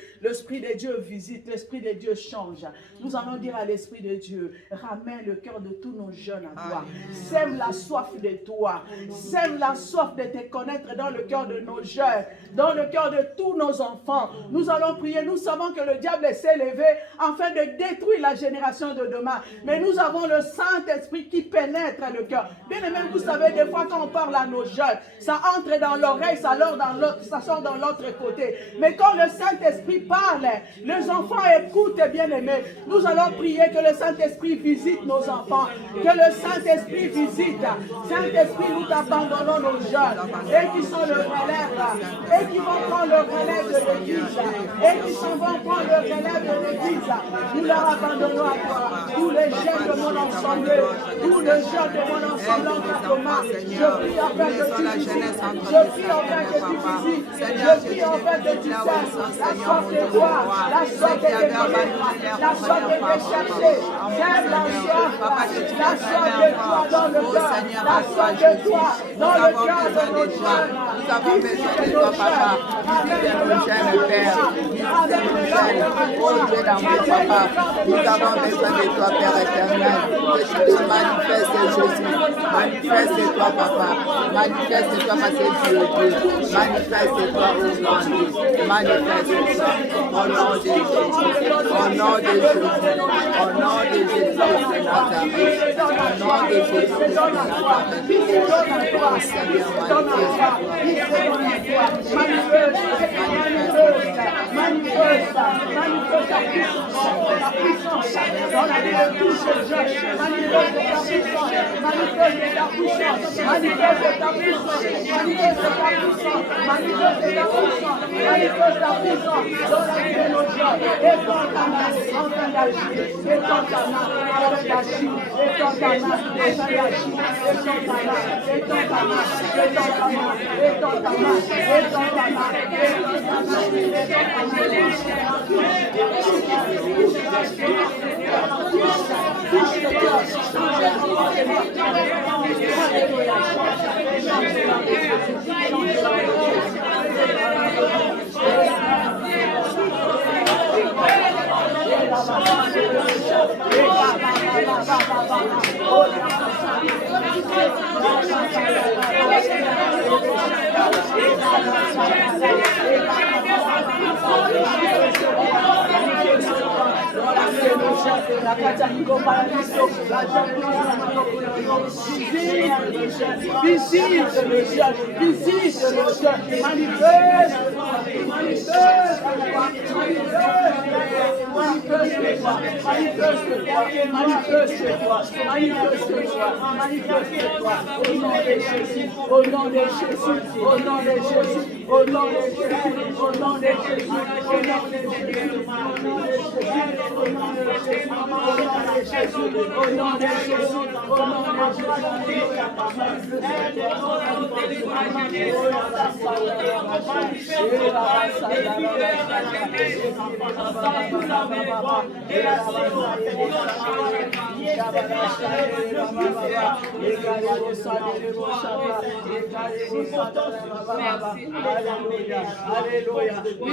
visite, l'Esprit de Dieu change. Nous allons dire à l'Esprit de Dieu, ramène le cœur de tous nos jeunes à toi. Sème la soif de toi. Sème la soif de te connaître dans le cœur de nos jeunes, dans le cœur de tous nos enfants. Nous allons prier. Nous savons que le diable s'est levé afin de détruire la génération de demain. Mais nous avons le Saint-Esprit qui pénètre le cœur. Bien aimé, vous savez, des fois quand on parle à nos jeunes, ça entre dans l'oreille, ça sort dans l'autre côté. Mais quand le Saint-Esprit parle, les enfants écoutent, bien aimés. Nous allons prier que le Saint-Esprit visite nos enfants. Que le Saint-Esprit visite. Saint-Esprit, nous t'abandonnons nos jeunes. Et qui sont le relève. Et qui vont prendre le relève de l'Église. Et qui vont prendre le relève de l'Église. Nous leur abandonnons à toi. Tous les jeunes de mon ensemble. Tous les jeunes de mon ensemble en commun. Je prie afin que tu visites. Je prie afin que tu visites. Je prie afin que tu fasses la soif de toi. La soif de te connaître. La soif de te chercher. J'aime la soif de toi dans le cœur. La soif de toi dans le cœur de nos jeunes. Nous avons besoin de toi, papa. Visite nos jeunes, Père. Visite nos jeunes. Oh Dieu d'amour, papa. Nous avons besoin de toi, Père éternel. Que tu te manifestes, Jésus. Manifeste-toi, papa. Manifeste-toi, parce que tu es Dieu. Manifeste-toi au nom de Dieu. Manifeste-toi au nom de Jésus. Au nom de Jésus. Au nom de Jésus de Nazareth. Au nom de Jésus de Nazareth. Oh Seigneur,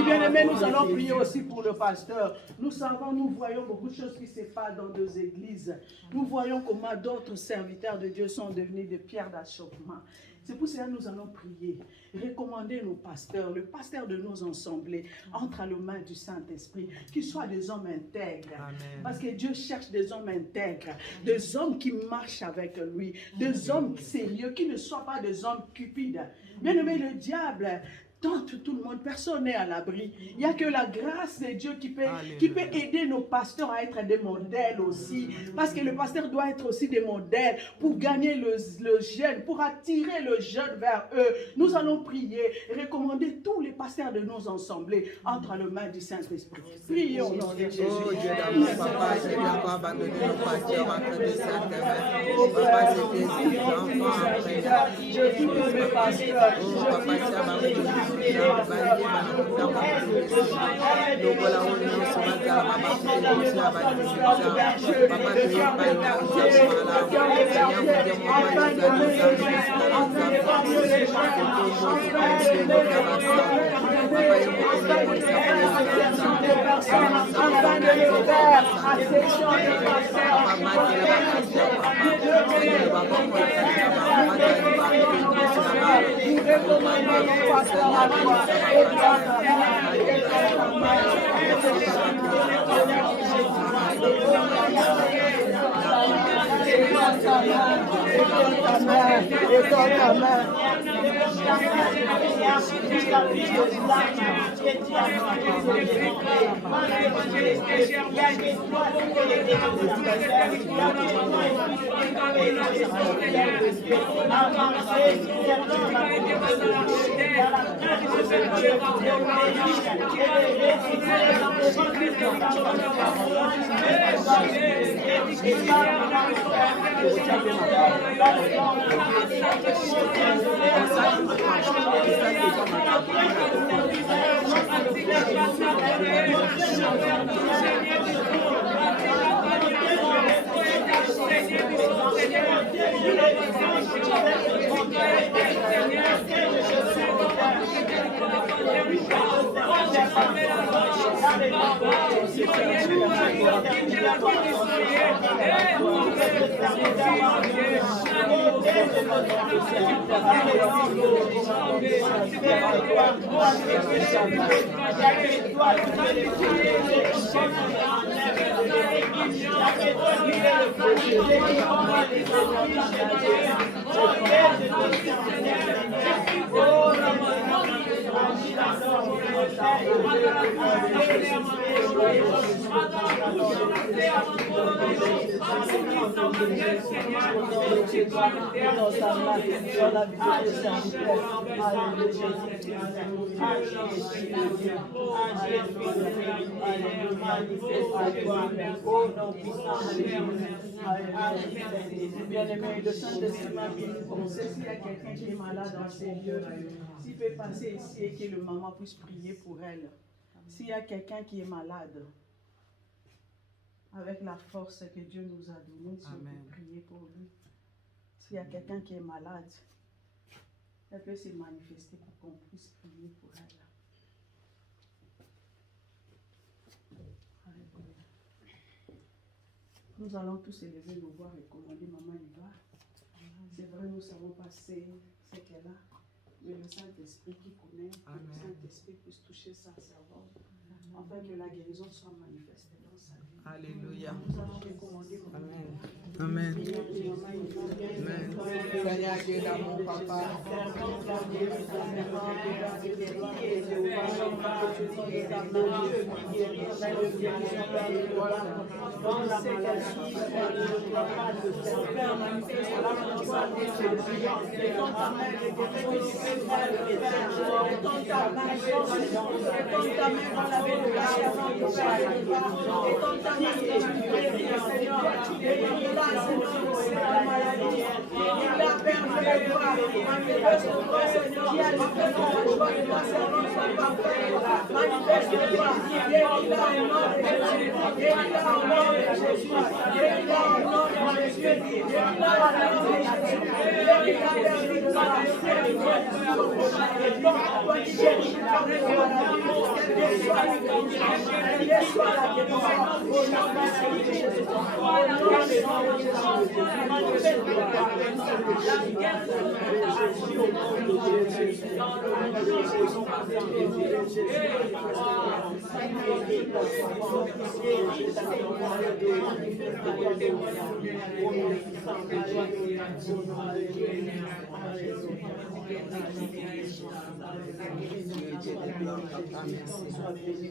Bien-aimés, nous allons prier aussi pour le pasteur. Nous savons, nous voyons beaucoup de choses qui se passent dans nos églises. Nous voyons comment d'autres serviteurs de Dieu sont devenus des pierres d'achoppement. C'est pour cela que nous allons prier, recommander nos pasteurs, le pasteur de nos assemblées, entre à la main du Saint-Esprit, qu'ils soient des hommes intègres. Amen. Parce que Dieu cherche des hommes intègres, des hommes qui marchent avec lui, des hommes sérieux, qui ne soient pas des hommes cupides. Bien aimé, le diable tente tout le monde, personne n'est à l'abri. Il n'y a que la grâce de Dieu qui peut aider nos pasteurs à être des modèles aussi. Parce que le pasteur doit être aussi des modèles pour gagner le jeune, pour attirer le jeune vers eux. Nous allons prier et recommander tous les pasteurs de nos assemblées entre les mains du Saint-Esprit. Prions au nom de Jésus. Oh Dieu d'amour, papa, je viens pas abandonner nos pasteurs entre de saintes mains. Papa, c'est tes enfants après. Je prie pour mes pasteurs. Oh papa, ça va me Bien-aimé, le Saint-Esprit m'a mis pour penser s'il y a quelqu'un qui est malade dans ces lieux, s'il peut passer ici et que le maman puisse prier pour elle. S'il y a quelqu'un qui est malade, avec la force que Dieu nous a donnée, si on peut prier pour lui. S'il y a quelqu'un qui est malade, elle peut se manifester pour qu'on puisse prier pour elle. Nous allons tous élever nos voix et commander Maman Iva. C'est vrai, nous savons passer ce qu'elle a, mais le Saint-Esprit qui connaît, que le Saint-Esprit puisse toucher sa cerveau, afin que la guérison soit manifestée dans sa vie. Alléluia. Nous allons te commander Maman Iva. Amen. Amen. Seigneur Dieu d'amour, papa.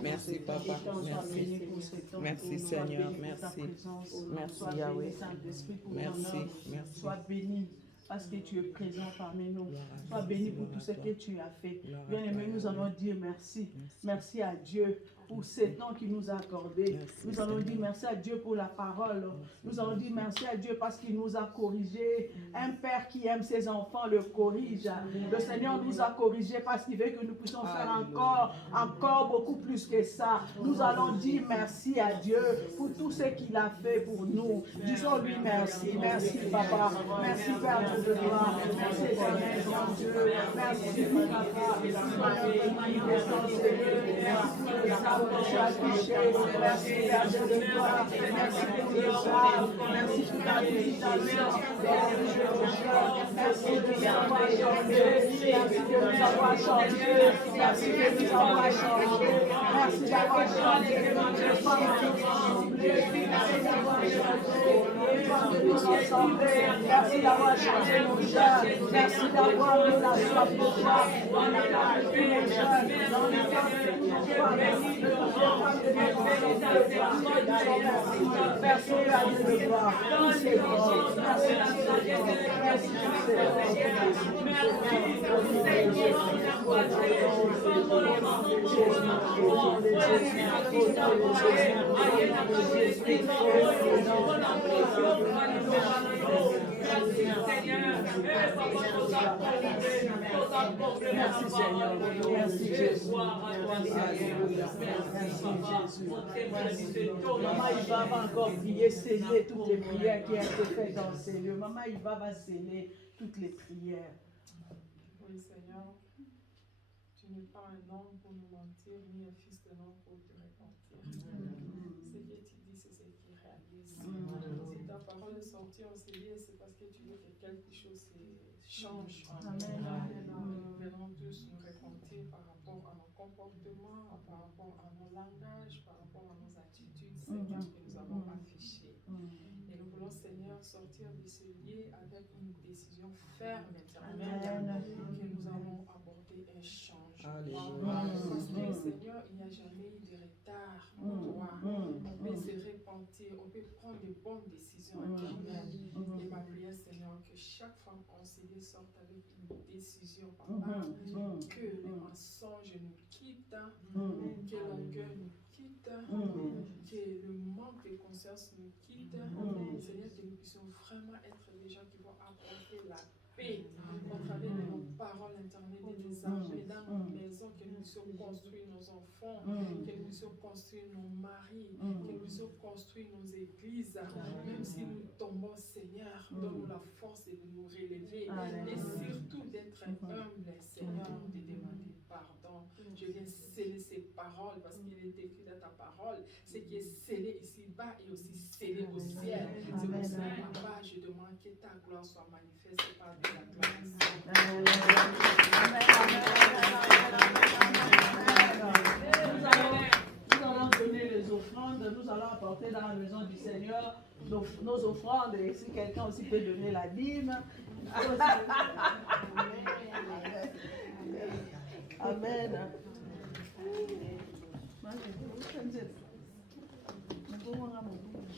Merci papa, merci. Merci Seigneur, merci. Merci Yahweh. Merci, merci. Sois béni parce que tu es présent parmi nous. Sois béni pour tout ce que tu as fait. Bien-aimé, nous allons dire merci. Merci à Dieu pour ce temps qu'il nous a accordé. Nous allons dire merci à Dieu pour la parole. Nous allons dire merci à Dieu parce qu'il nous a corrigé. Un père qui aime ses enfants le corrige. Le Seigneur nous a corrigé parce qu'il veut que nous puissions faire encore beaucoup plus que ça. Nous allons dire merci à Dieu pour tout ce qu'il a fait pour nous. Disons-lui merci. Merci Papa. Merci Père de gloire. Merci Seigneur mon Dieu. Merci Papa. Merci pour notre manifestance. Merci pour le sang que tu as touché. Merci Père de gloire. Merci pour le sang. Merci pour ta visitation. Merci de nous avoir changé. Merci de nous avoir changé. Merci de nous avoir changé. Merci d'avoir changé. Merci d'avoir changé nos jeunes. Merci d'avoir mis la soif de toi dans les cœurs de tous nos jeunes, dans les cœurs de tous nos femmes. Merci à Dieu de gloire. Merci Seigneur. Merci Jésus. Maman Iva va encore prier, sceller toutes les prières qui ont été faites dans ces lieux. Maman Iva va sceller toutes les prières. Oui, Seigneur, tu tu n'es pas un homme pour nous mentir, ni un fils de l'homme pour te repentir. Ce que tu dis, c'est ce qui réalise. Si ta parole est sortie en CD, c'est parce que tu veux que quelque chose change en nous. Nous venons tous nous repentir par rapport à nos comportements, par rapport à nos langages, par rapport à nos attitudes, Seigneur, que nous avons affichées. Et nous voulons, Seigneur, sortir de ce lieu avec une décision ferme et déterminée que nous allons aborder un changement. Parce que, Seigneur, il n'y a jamais eu de retard pour toi. On peut se repentir, on peut prendre de bonnes décisions éternelles. Et ma prière, Seigneur, que chaque fois qu'on se sorte avec une décision, Papa, que les mensonges nous quittent, que l'orgueil nous quitte, que le manque de conscience nous quitte. Seigneur, que nous puissions vraiment être des gens qui vont apporter la paix au travers de nos paroles internet et des armées dans nos maisons, que nous puissions construire nos enfants, que nous puissions construire nos maris, que nous puissions construire nos églises. Même si nous tombons, Seigneur, donne-nous la force de nous relever et surtout d'être humble, Seigneur, de demander pardon. Je viens sceller ces paroles parce qu'il est écrit dans ta parole. Ce qui est scellé ici-bas est aussi scellé au ciel. C'est pour ça, Papa, je demande que ta gloire soit manifeste par des acclamations. Nous allons donner les offrandes, nous allons apporter dans la maison du Seigneur nos offrandes. Et si quelqu'un aussi peut donner la dîme. Amen.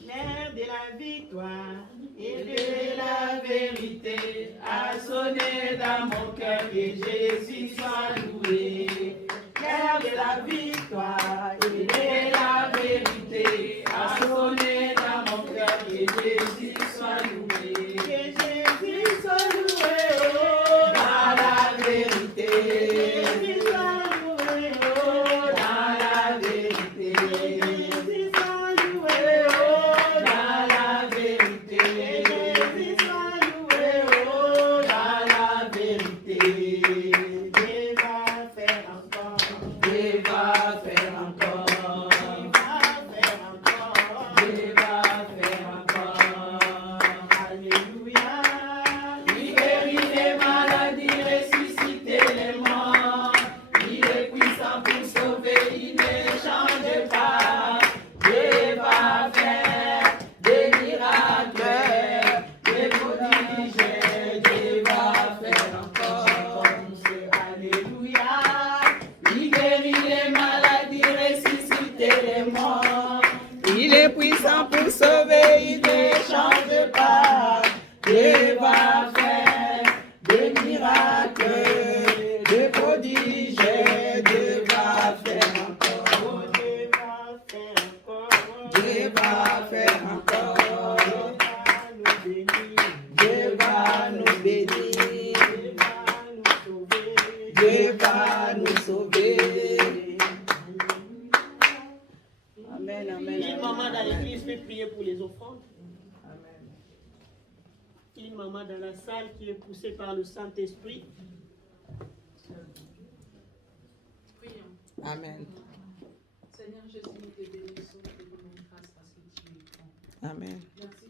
L'air de la victoire et de la vérité a sonné dans mon cœur, que Jésus soit loué. L'air de la victoire et de la vérité a sonné dans mon cœur, que Jésus soit loué. Que Jésus soit loué, oh, dans la vérité. Que Jésus soit loué, oh, dans la vérité. Une maman dans la salle qui est poussée par le Saint-Esprit. Amen. Seigneur Jésus, nous te bénissons, nous te donnons grâce parce que tu es bon. Amen. Merci